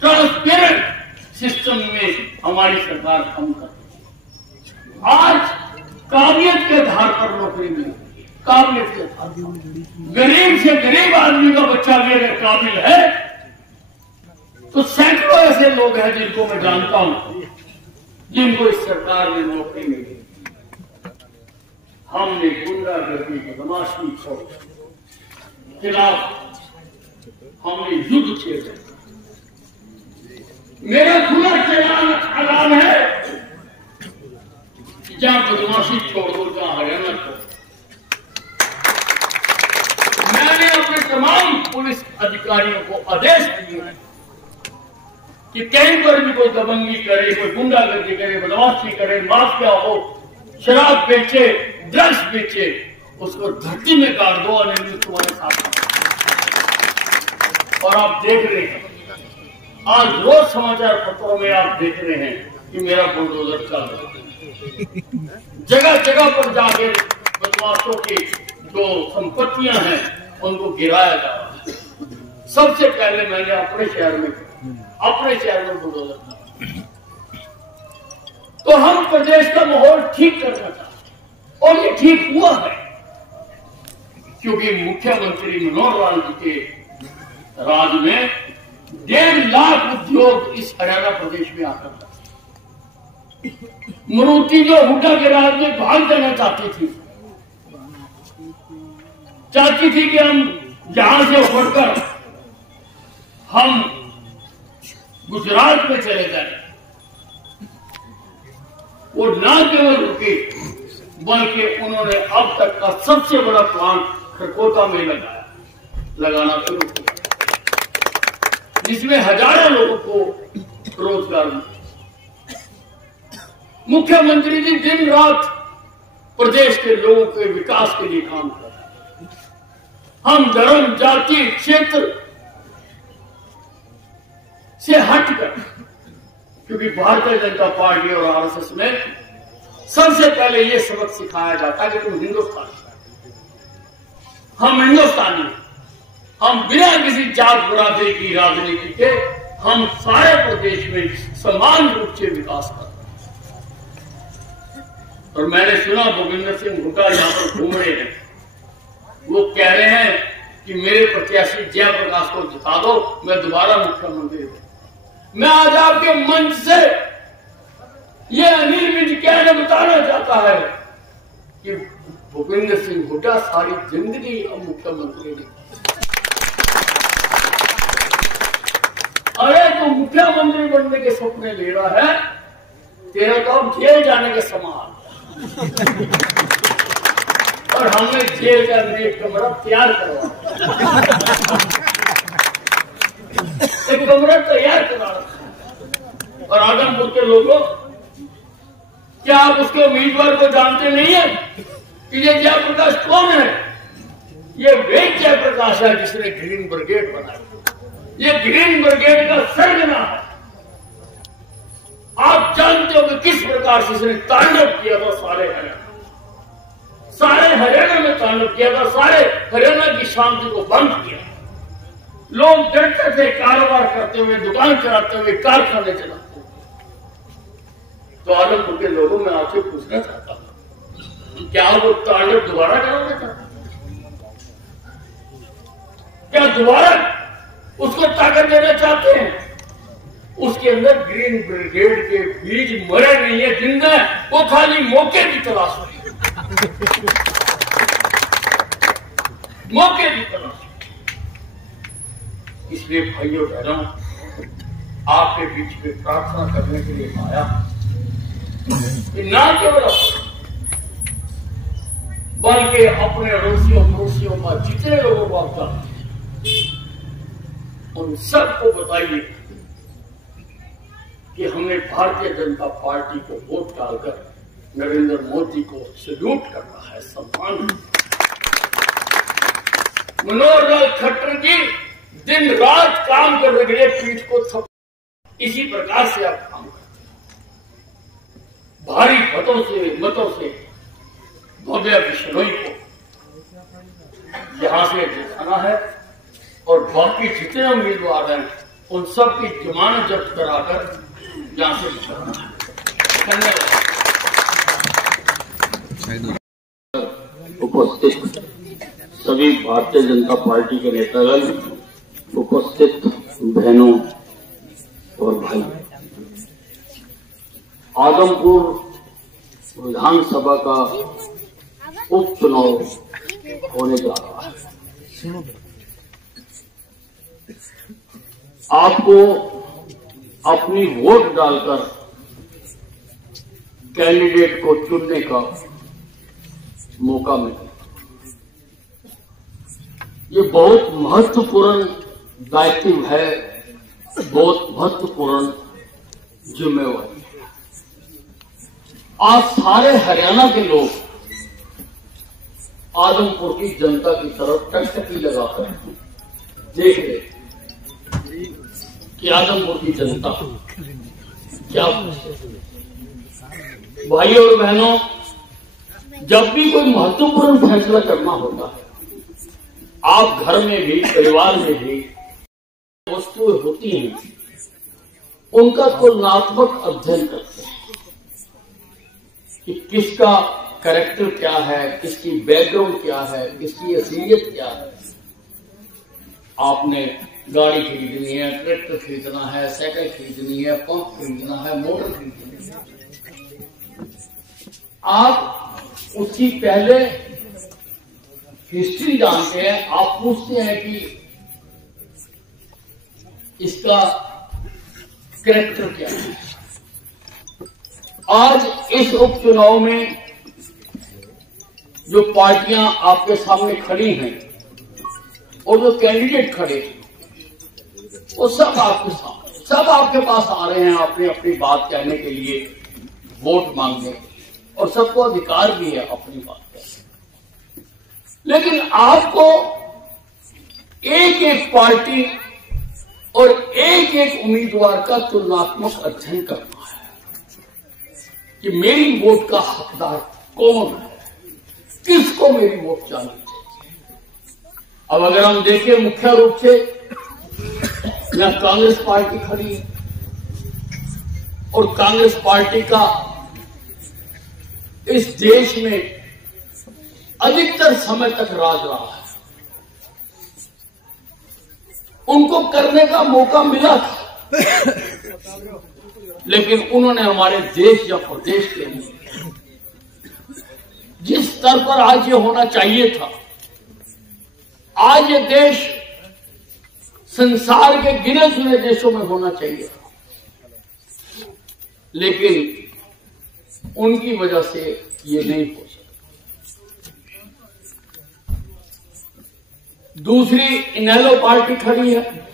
ट्रांसपेरेंट सिस्टम में हमारी सरकार काम कर रही है। आज काबिलियत के आधार पर नौकरी मिली, काबिलियत के आधार पर। गरीब से गरीब आदमी का बच्चा भी अगर काबिल है तो सैकड़ों ऐसे लोग हैं जिनको मैं जानता हूं जिनको इस सरकार में नौकरी मिली। हमने गुंडागर्दी, बदमाशी खिलाफ हमने युद्ध छेड़ा। मेरा खुला ऐलान है कि जहां बदमाशी छोड़ दो, जहां हरियाणा छोड़। मैंने अपने तमाम पुलिस अधिकारियों को आदेश दिए हैं कि कहीं पर भी कोई दबंगी करे, कोई गुंडागर्दी करे, बदमाशी करे, माफिया हो, शराब बेचे, ड्रग्स बेचे, उसको धरती में गाड़ दो और तुम्हारे साथ। और आप देख रहे हैं, आज रोज समाचार पत्रों में आप देख रहे हैं कि मेरा बुलडोजर चल रहा है। जगह जगह पर जाके बदमाशों की जो संपत्तियां हैं उनको गिराया जा रहा है। सबसे पहले मैंने अपने शहर में बुलडोजर। तो हम प्रदेश का माहौल ठीक करना चाहते और ये ठीक हुआ है, क्योंकि मुख्यमंत्री मनोहर लाल जी के राज में 1.5 लाख उद्योग इस हरियाणा प्रदेश में आकर मरूती जो हुड्डा के राज में भाग जाना चाहती थी कि हम यहां से उठकर हम गुजरात में चले जाए, वो न केवल रुके बल्कि उन्होंने अब तक का सबसे बड़ा प्लांट खरकोटा में लगाना शुरू किया, जिसमें हजारों लोगों को रोजगार मिला। मुख्यमंत्री जी दिन रात प्रदेश के लोगों के विकास के लिए काम कर रहे हैं। हम धर्म, जाति, क्षेत्र से हटकर, क्योंकि भारतीय जनता पार्टी और आरएसएस में सबसे पहले यह सबक सिखाया जाता है कि तुम हिंदुस्तानी, हम हिंदुस्तानी, हम बिना किसी जात बरादरी की राजनीति के हम सारे प्रदेश में समान रूप से विकास करते हैं। और मैंने सुना भूपेंद्र सिंह हुड्डा यहां पर घूम रहे हैं, वो कह रहे हैं कि मेरे प्रत्याशी जयप्रकाश को जिता दो, मैं दोबारा मुख्यमंत्री हूं। मैं आज आपके मंच से ये अनिल विज कहना बताना चाहता है कि भूपेंद्र सिंह हुड्डा सारी जिंदगी अब मुख्यमंत्री नहीं। अरे तो मुख्यमंत्री बनने के सपने ले रहा है, तेरा तो अब जेल जाने के समान। और हमने जेल का एक कमरा तैयार करवा, एक कमरा तैयार करा रखा। और आदमपुर के लोगों, क्या आप उसके उम्मीदवार को जानते नहीं है कि ये जयप्रकाश कौन है? ये वे जयप्रकाश है जिसने ग्रीन ब्रिगेड बनाई। ये ग्रीन ब्रिगेड का सर्जना है। आप जानते हो कि किस प्रकार से इसने तांडव किया था सारे हरियाणा में तांडव किया था, सारे हरियाणा की शांति को भंग किया। लोग डरते थे कारोबार करते हुए, दुकान चलाते हुए, कारखाने चलाते हुए। तो आलमपुर के लोगों में आपसे पूछना चाहता हूं, क्या वो तांडव दोबारा कराना चाहते हैं? क्या दोबारा उसको ताकत देना चाहते हैं? उसके अंदर ग्रीन ब्रिगेड के बीज मरे नहीं है, जिंदा है। वो खाली मौके की तलाश है, मौके की तलाश। इसलिए भाइयों बहनों, आपके बीच में प्रार्थना करने के लिए आया कि ना केवल बल्कि अपने अड़ोसियों पड़ोसियों का जितने लोगों को आप जानते हैं उन सबको बताइए कि हमने भारतीय जनता पार्टी को वोट डालकर नरेंद्र मोदी को सल्यूट करना है, सम्मान। मनोहर लाल खट्टर जी दिन रात काम करने के लिए पीठ को थप, इसी प्रकार से आप काम करते हैं। भारी मतों से भव्य बिश्नोई को यहां से जिताना है और बाकी जितने उम्मीदवार हैं उन सब की जमानत जब्त कराकर यहां से जिताना है। धन्यवाद। उपस्थित सभी भारतीय जनता पार्टी के नेतागण, उपस्थित बहनों और भाई, आदमपुर विधानसभा का उपचुनाव होने जा रहा है। आपको अपनी वोट डालकर कैंडिडेट को चुनने का मौका मिले। ये बहुत महत्वपूर्ण दायित्व है, बहुत महत्वपूर्ण जिम्मेवारी है। आज सारे हरियाणा के लोग आदमपुर की जनता की तरफ टकटकी लगाकर देख रहे कि आदमपुर की जनता क्या। भाइयों और बहनों, जब भी कोई महत्वपूर्ण फैसला करना होता है, आप घर में भी परिवार में भी वस्तुएं होती हैं, उनका तुलनात्मक अध्ययन करते हैं कि किसका कैरेक्टर क्या है, किसकी बैकग्राउंड क्या है, किसकी असलियत क्या है। आपने गाड़ी खरीदनी है, ट्रैक्टर खरीदना है, साइकिल खरीदनी है, पंप खरीदना है, मोटर खरीदनी है, आप उसकी पहले हिस्ट्री जानते हैं। आप पूछते हैं कि इसका कैरेक्टर क्या है। आज इस उपचुनाव में जो पार्टियां आपके सामने खड़ी हैं और जो कैंडिडेट खड़े हैं, वो सब आपके सामने, सब आपके पास आ रहे हैं अपनी अपनी बात कहने के लिए, वोट मांगने, और सबको अधिकार भी है अपनी बात कहने। लेकिन आपको एक एक पार्टी और एक एक उम्मीदवार का तुलनात्मक अध्ययन करना है कि मेरी वोट का हकदार कौन है, किसको मेरी वोट जानी चाहिए। अब अगर हम देखें, मुख्य रूप से यहाँ कांग्रेस पार्टी खड़ी है और कांग्रेस पार्टी का इस देश में अधिकतर समय तक राज रहा है। उनको करने का मौका मिला था, लेकिन उन्होंने हमारे देश या प्रदेश के लिए जिस स्तर पर आज ये होना चाहिए था, आज ये देश संसार के गिने चुने देशों में होना चाहिए था, लेकिन उनकी वजह से ये नहीं हो सका। दूसरी इनेलो पार्टी खड़ी है।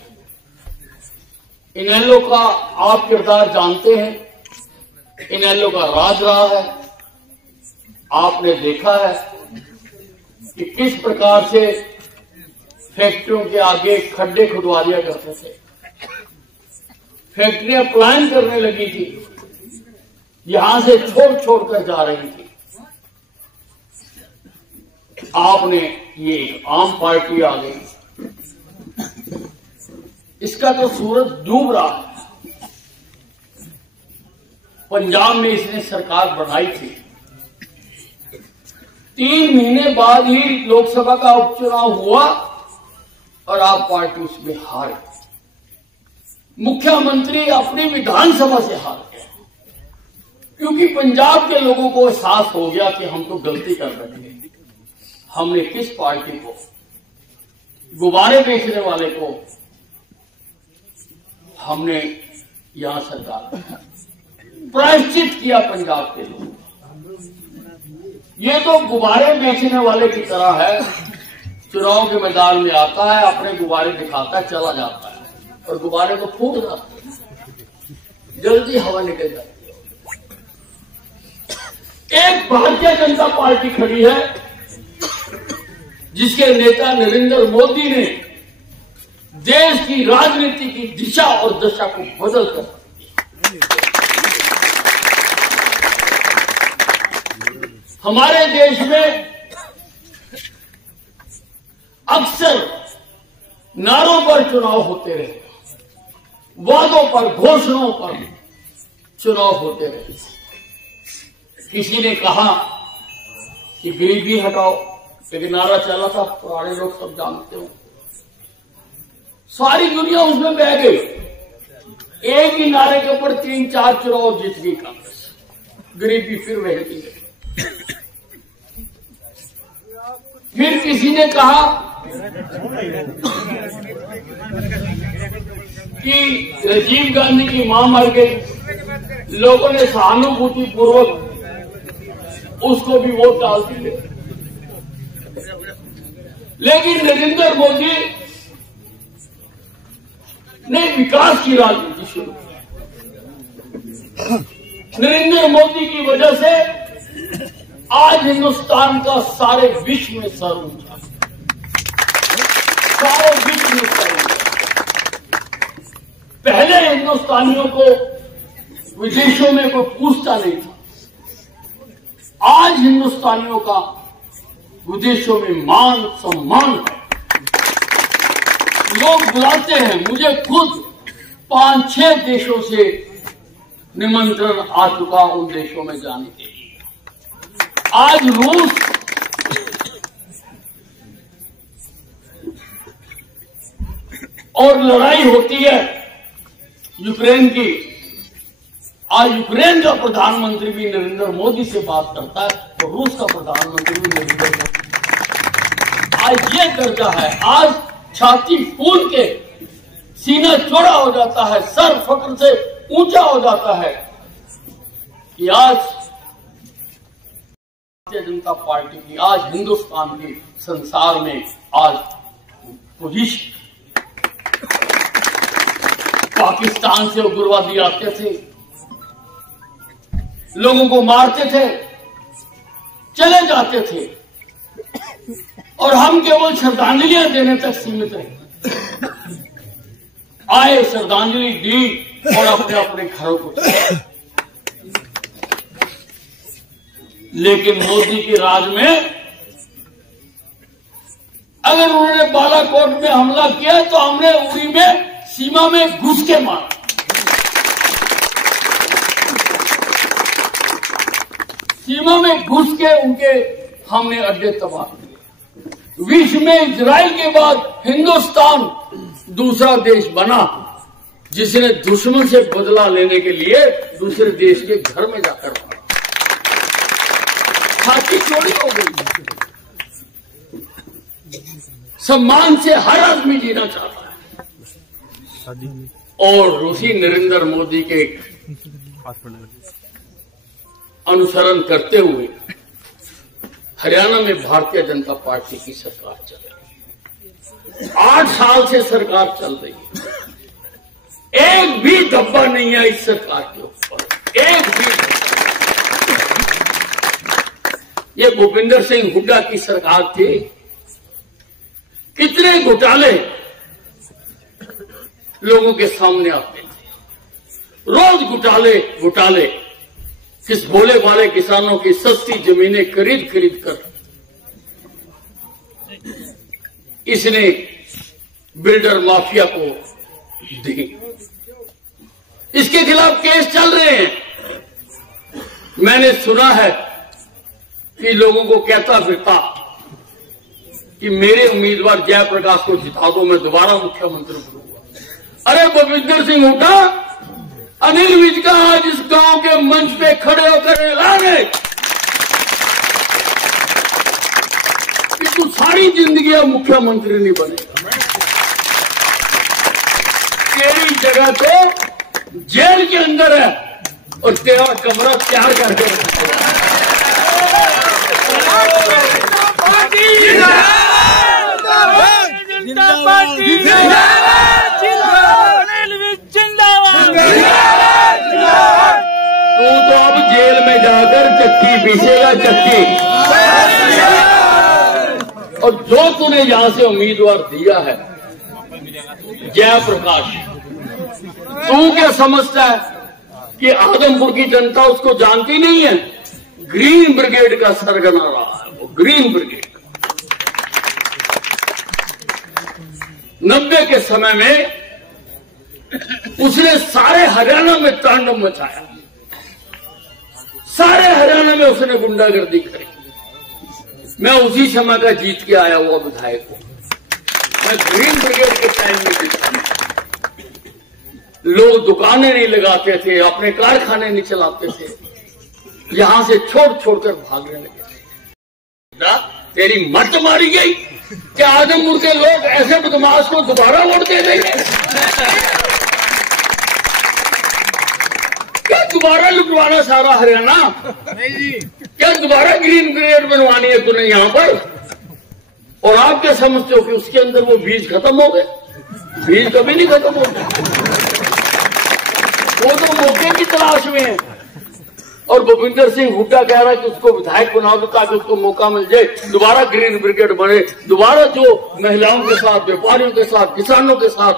इनेलो का आप किरदार जानते हैं। इनेलो का राज रहा है। आपने देखा है कि किस प्रकार से फैक्ट्रियों के आगे खड्डे खुदवा दिया करते थे, फैक्ट्रियां पलायन करने लगी थी, यहां से छोड़ कर जा रही थी। आपने ये एक आम पार्टी आ गई, इसका तो सूरज डूब रहा है। पंजाब में इसने सरकार बनाई थी, 3 महीने बाद ही लोकसभा का उपचुनाव हुआ और आप पार्टी उसमें हार गई। मुख्यमंत्री अपनी विधानसभा से हार गए, क्योंकि पंजाब के लोगों को एहसास हो गया कि हम तो गलती कर रहे थे। हमने किस पार्टी को, गुब्बारे बेचने वाले को हमने यहां सरकार प्रायश्चित किया। पंजाब के लोग, ये तो गुब्बारे बेचने वाले की तरह है, चुनाव के मैदान में आता है, अपने गुब्बारे दिखाता है, चला जाता है और गुब्बारे तो फूट जाते हैं, जल्दी हवा निकल जाती है। एक भारतीय जनता पार्टी खड़ी है जिसके नेता नरेंद्र मोदी ने देश की राजनीति की दिशा और दशा को बदलकर हमारे देश में अक्सर नारों पर चुनाव होते रहे, वादों पर, घोषणाओं पर चुनाव होते रहे। किसी ने कहा कि गरीबी हटाओ, लेकिन नारा चला था, पुराने लोग सब जानते हो, सारी दुनिया उसमें बह गई। एक ही नारे के ऊपर 3-4 चुनाव जीत गई कांग्रेस, गरीबी फिर वही की गई। फिर किसी ने कहा कि राजीव गांधी की मां मर गई, लोगों ने सहानुभूति पूर्वक उसको भी वोट डाल दिए। लेकिन नरेंद्र मोदी ने विकास की राजनीति शुरू की। नरेंद्र मोदी की वजह से आज हिंदुस्तान का सारे विश्व में सर ऊंचा, सारे विश्व में सर ऊंचा। पहले हिंदुस्तानियों को विदेशों में कोई पूछता नहीं था, आज हिंदुस्तानियों का विदेशों में मान सम्मान है। लोग बुलाते हैं, मुझे खुद 5-6 देशों से निमंत्रण आ चुका उन देशों में जाने के लिए। आज रूस और लड़ाई होती है यूक्रेन की, आज यूक्रेन का प्रधानमंत्री भी नरेंद्र मोदी से बात करता है और रूस का प्रधानमंत्री भी नरेंद्र मोदी। आज ये दर्जा है, आज छाती फूल के सीना चौड़ा हो जाता है, सर फक्र से ऊंचा हो जाता है कि आज भारतीय जनता पार्टी की, आज हिंदुस्तान की संसार में आज पोजीशन। पाकिस्तान से उग्रवादी आते थे, लोगों को मारते थे, चले जाते थे और हम केवल श्रद्धांजलियां देने तक सीमित रहे। आए, श्रद्धांजलि दी और अपने अपने घरों को चले। लेकिन मोदी के राज में अगर उन्होंने बालाकोट में हमला किया तो हमने उरी में सीमा में घुस के मारा। सीमा में घुस के उनके हमने अड्डे तबाह किए। विश्व में इजराइल के बाद हिंदुस्तान दूसरा देश बना जिसने दुश्मन से बदला लेने के लिए दूसरे देश के घर में जाकर मारा। छाती चौड़ी हो गई। सम्मान से हर आदमी जीना चाहता है और रूसी नरेंद्र मोदी के अनुसरण करते हुए हरियाणा में भारतीय जनता पार्टी की सरकार चल रही है। 8 साल से सरकार चल रही है, एक भी धब्बा नहीं है इस सरकार के ऊपर, एक भी धब्बा। ये भूपिंदर सिंह हुड्डा की सरकार थी, कितने घोटाले लोगों के सामने आते थे, रोज घोटाले किस भोले भाले किसानों की सस्ती जमीनें खरीद कर इसने बिल्डर माफिया को दी। इसके खिलाफ केस चल रहे हैं। मैंने सुना है कि लोगों को कहता फिरता कि मेरे उम्मीदवार जयप्रकाश को जिता दो, मैं दोबारा मुख्यमंत्री बनूंगा। अरे भूपिंदर सिंह हुड्डा, अनिल विज का आज इस गांव के मंच पे खड़े होकर ऐलान है कि तू सारी जिंदगी अब मुख्यमंत्री नहीं बनेगा। तेरी जगह तो जेल के अंदर है और तेरा कमरा तैयार करके तू तो अब जेल में जाकर चक्की पीसेगा, चक्की। और जो तूने यहां से उम्मीदवार दिया है जयप्रकाश, तू क्या समझता है कि आदमपुर की जनता उसको जानती नहीं है? ग्रीन ब्रिगेड का सरगना रहा है वो, ग्रीन ब्रिगेड। 90 के समय में उसने सारे हरियाणा में तांडव मचाया, सारे हरियाणा में उसने गुंडागर्दी करी। मैं उसी समय का जीत के आया हुआ विधायक हूं। मैं ग्रीन ब्रिगेड के टाइम में जीता। लोग दुकानें नहीं लगाते थे, अपने कारखाने नहीं चलाते थे, यहां से छोड़कर भागने लगे थे। तेरी मत मारी गई कि आजमपुर के लोग ऐसे बदमाश को दोबारा वोट दे देंगे? क्या दोबारा लुटवाना सारा हरियाणा? क्या दोबारा ग्रीन ब्रिगेड बनवानी है तूने यहां पर? और आप क्या समझते हो कि उसके अंदर वो बीज खत्म हो गए? बीज कभी नहीं खत्म होते, वो तो मौके की तलाश में है। और भूपिंदर सिंह हुड्डा कह रहा है कि उसको विधायक बनाओ तो ताकि उसको मौका मिल जाए, दोबारा ग्रीन ब्रिगेड बने, दोबारा जो महिलाओं के साथ, व्यापारियों के साथ, किसानों के साथ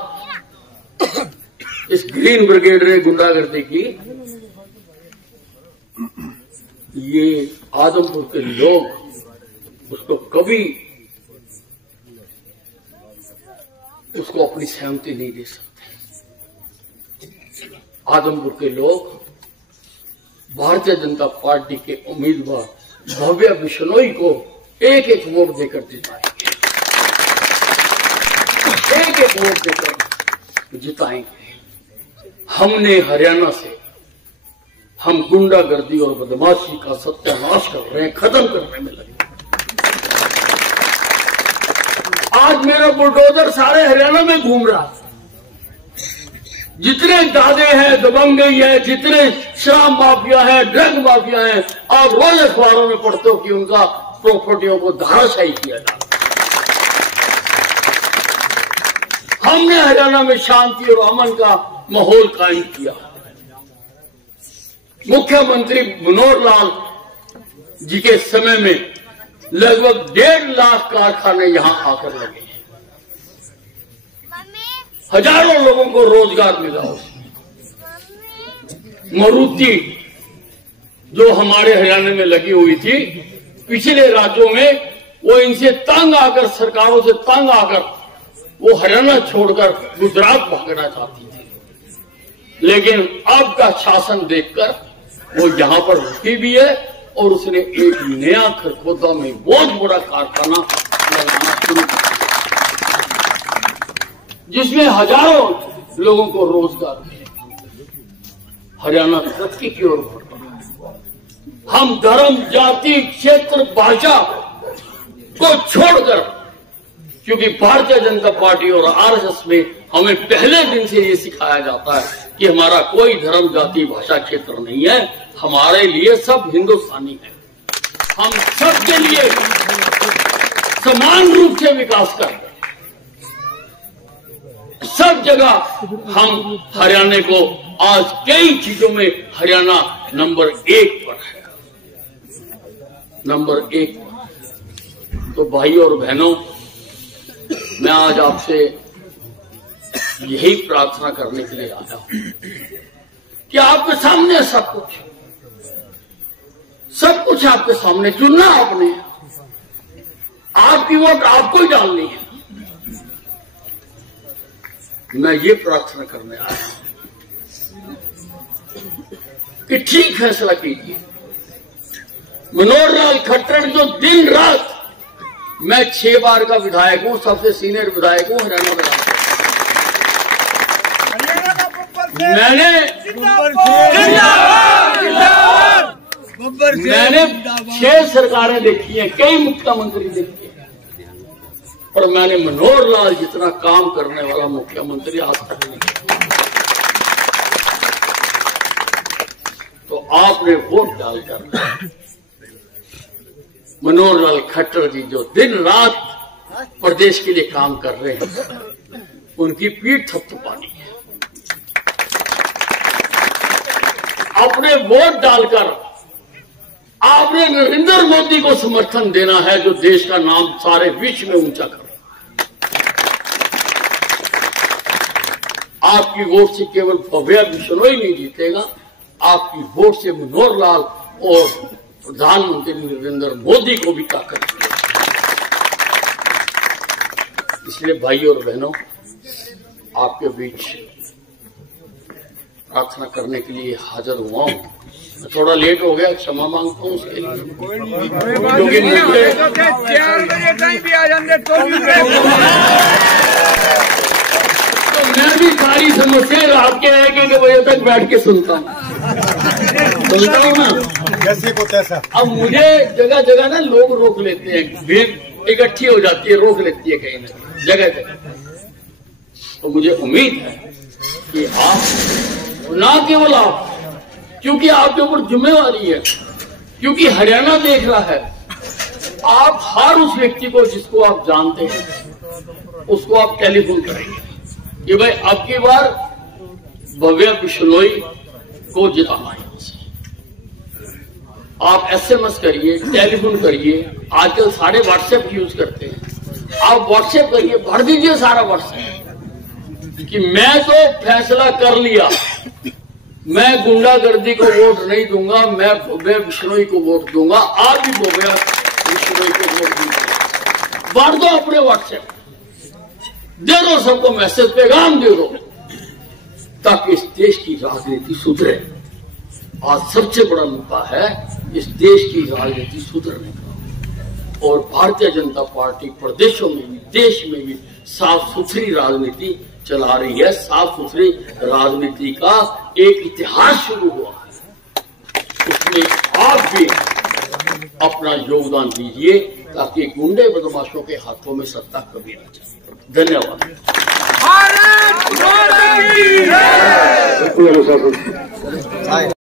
इस ग्रीन ब्रिगेड ने गुंडागर्दी की। ये आदमपुर के लोग उसको कभी उसको अपनी सहमति नहीं दे सकते। आदमपुर के लोग भारतीय जनता पार्टी के उम्मीदवार भव्या बिश्नोई को एक एक वोट देकर जिताएंगे, एक एक वोट देकर जिताएंगे। हमने हरियाणा से हम गुंडागर्दी और बदमाशी का सत्यानाश कर रहे हैं, खत्म करने में लगे। आज मेरा बुलडोजर सारे हरियाणा में घूम रहा है। जितने दादे हैं, दबंगई है, जितने शराब माफिया है, ड्रग माफिया है, आप रोज अखबारों में पढ़ते हो कि उनका प्रॉपर्टियों को धराशायी किया जा रहा है। हमने हरियाणा में शांति और अमन का माहौल कायम किया। मुख्यमंत्री मनोहर लाल जी के समय में लगभग 1.5 लाख कारखाने यहां आकर लगे, हजारों लोगों को रोजगार मिला। मारुति जो हमारे हरियाणा में लगी हुई थी, पिछले राज्यों में वो इनसे तंग आकर, सरकारों से तंग आकर वो हरियाणा छोड़कर गुजरात भागना चाहती थी। लेकिन अब का शासन देखकर वो यहां पर रुकी भी है और उसने एक नया खरखोदा में बहुत बड़ा कारखाना लगाना शुरू किया, जिसमें हजारों लोगों को रोजगार मिलेगा। हरियाणा तरक्की की ओर बढ़ रहा है। हम धर्म, जाति, क्षेत्र, भाषा को छोड़कर, क्योंकि भारतीय जनता पार्टी और आरएसएस में हमें पहले दिन से ये सिखाया जाता है कि हमारा कोई धर्म, जाति, भाषा, क्षेत्र नहीं है, हमारे लिए सब हिंदुस्तानी है। हम सबके लिए समान रूप से विकास कर रहे हैं। सब जगह हम हरियाणा को आज कई चीजों में हरियाणा नंबर 1 पर है, नंबर 1 पर। तो भाइयों और बहनों, मैं आज आपसे यही प्रार्थना करने के लिए आया हूं कि आपके सामने सब कुछ आपके सामने, चुनना आपने, आपकी वोट आपको ही डालनी है। मैं ये प्रार्थना करने आया हूं कि ठीक फैसला कीजिए। मनोहर लाल खट्टर जो दिन रात, मैं 6 बार का विधायक हूं, सबसे सीनियर विधायक हूं हरियाणा में। मैंने 6 सरकारें देखी हैं, कई मुख्यमंत्री देखी हैं, पर मैंने मनोहर लाल जितना काम करने वाला मुख्यमंत्री आज तक नहीं। तो आपने वोट डालकर मनोहर लाल खट्टर जी जो दिन रात प्रदेश के लिए काम कर रहे हैं, उनकी पीठ थपथपानी है। अपने वोट डालकर आपने नरेंद्र मोदी को समर्थन देना है, जो देश का नाम सारे विश्व में ऊंचा कर। आपकी वोट से केवल भव्या बिश्नोई नहीं जीतेगा, आपकी वोट से मनोहर लाल और प्रधानमंत्री नरेंद्र मोदी को भी ताकत मिलेगी। इसलिए भाइयों और बहनों, आपके बीच प्रार्थना करने के लिए हाजिर हुआ हूं। थोड़ा लेट हो गया, क्षमा मांगता हूं उसके लिए, क्योंकि मुझे 4 बजे कहीं भी आ जाते तो मैं भी सारी समस्या रात के 1-1 बजे तक बैठ के सुनता हूँ ना, जैसे को तैसा। अब मुझे जगह जगह ना लोग रोक लेते हैं, भीड़ इकट्ठी हो जाती है, रोक लेती है कहीं ना जगह जगह। तो मुझे उम्मीद है कि आप, ना केवल आप, क्योंकि आपके ऊपर जिम्मेवारी है, क्योंकि हरियाणा देख रहा है, आप हर उस व्यक्ति को जिसको आप जानते हैं उसको आप टेलीफोन करेंगे कि भाई अब की बार भव्या बिश्नोई को जिताना है। आप SMS करिए, टेलीफोन करिए, आजकल सारे व्हाट्सएप यूज करते हैं, आप व्हाट्सएप करिए, भर दीजिए सारा व्हाट्सएप कि मैं तो फैसला कर लिया, मैं गुंडागर्दी को वोट नहीं दूंगा, मैं बिश्नोई को वोट दूंगा, आप भी बोबरा बिश्नोई को वोट दीजिए। भर दो अपने व्हाट्सएप, दे दो सबको मैसेज, पैगाम दे दो, ताकि इस देश की राजनीति सुधरे। आज सबसे बड़ा मुद्दा है इस देश की राजनीति सुधरने का, और भारतीय जनता पार्टी प्रदेशों में भी, देश में भी साफ सुथरी राजनीति चला रही है। साफ सुथरी राजनीति का एक इतिहास शुरू हुआ है, उसमें आप भी अपना योगदान दीजिए ताकि गुंडे बदमाशों के हाथों में सत्ता कभी न जाए। धन्यवाद। भारत माता की जय।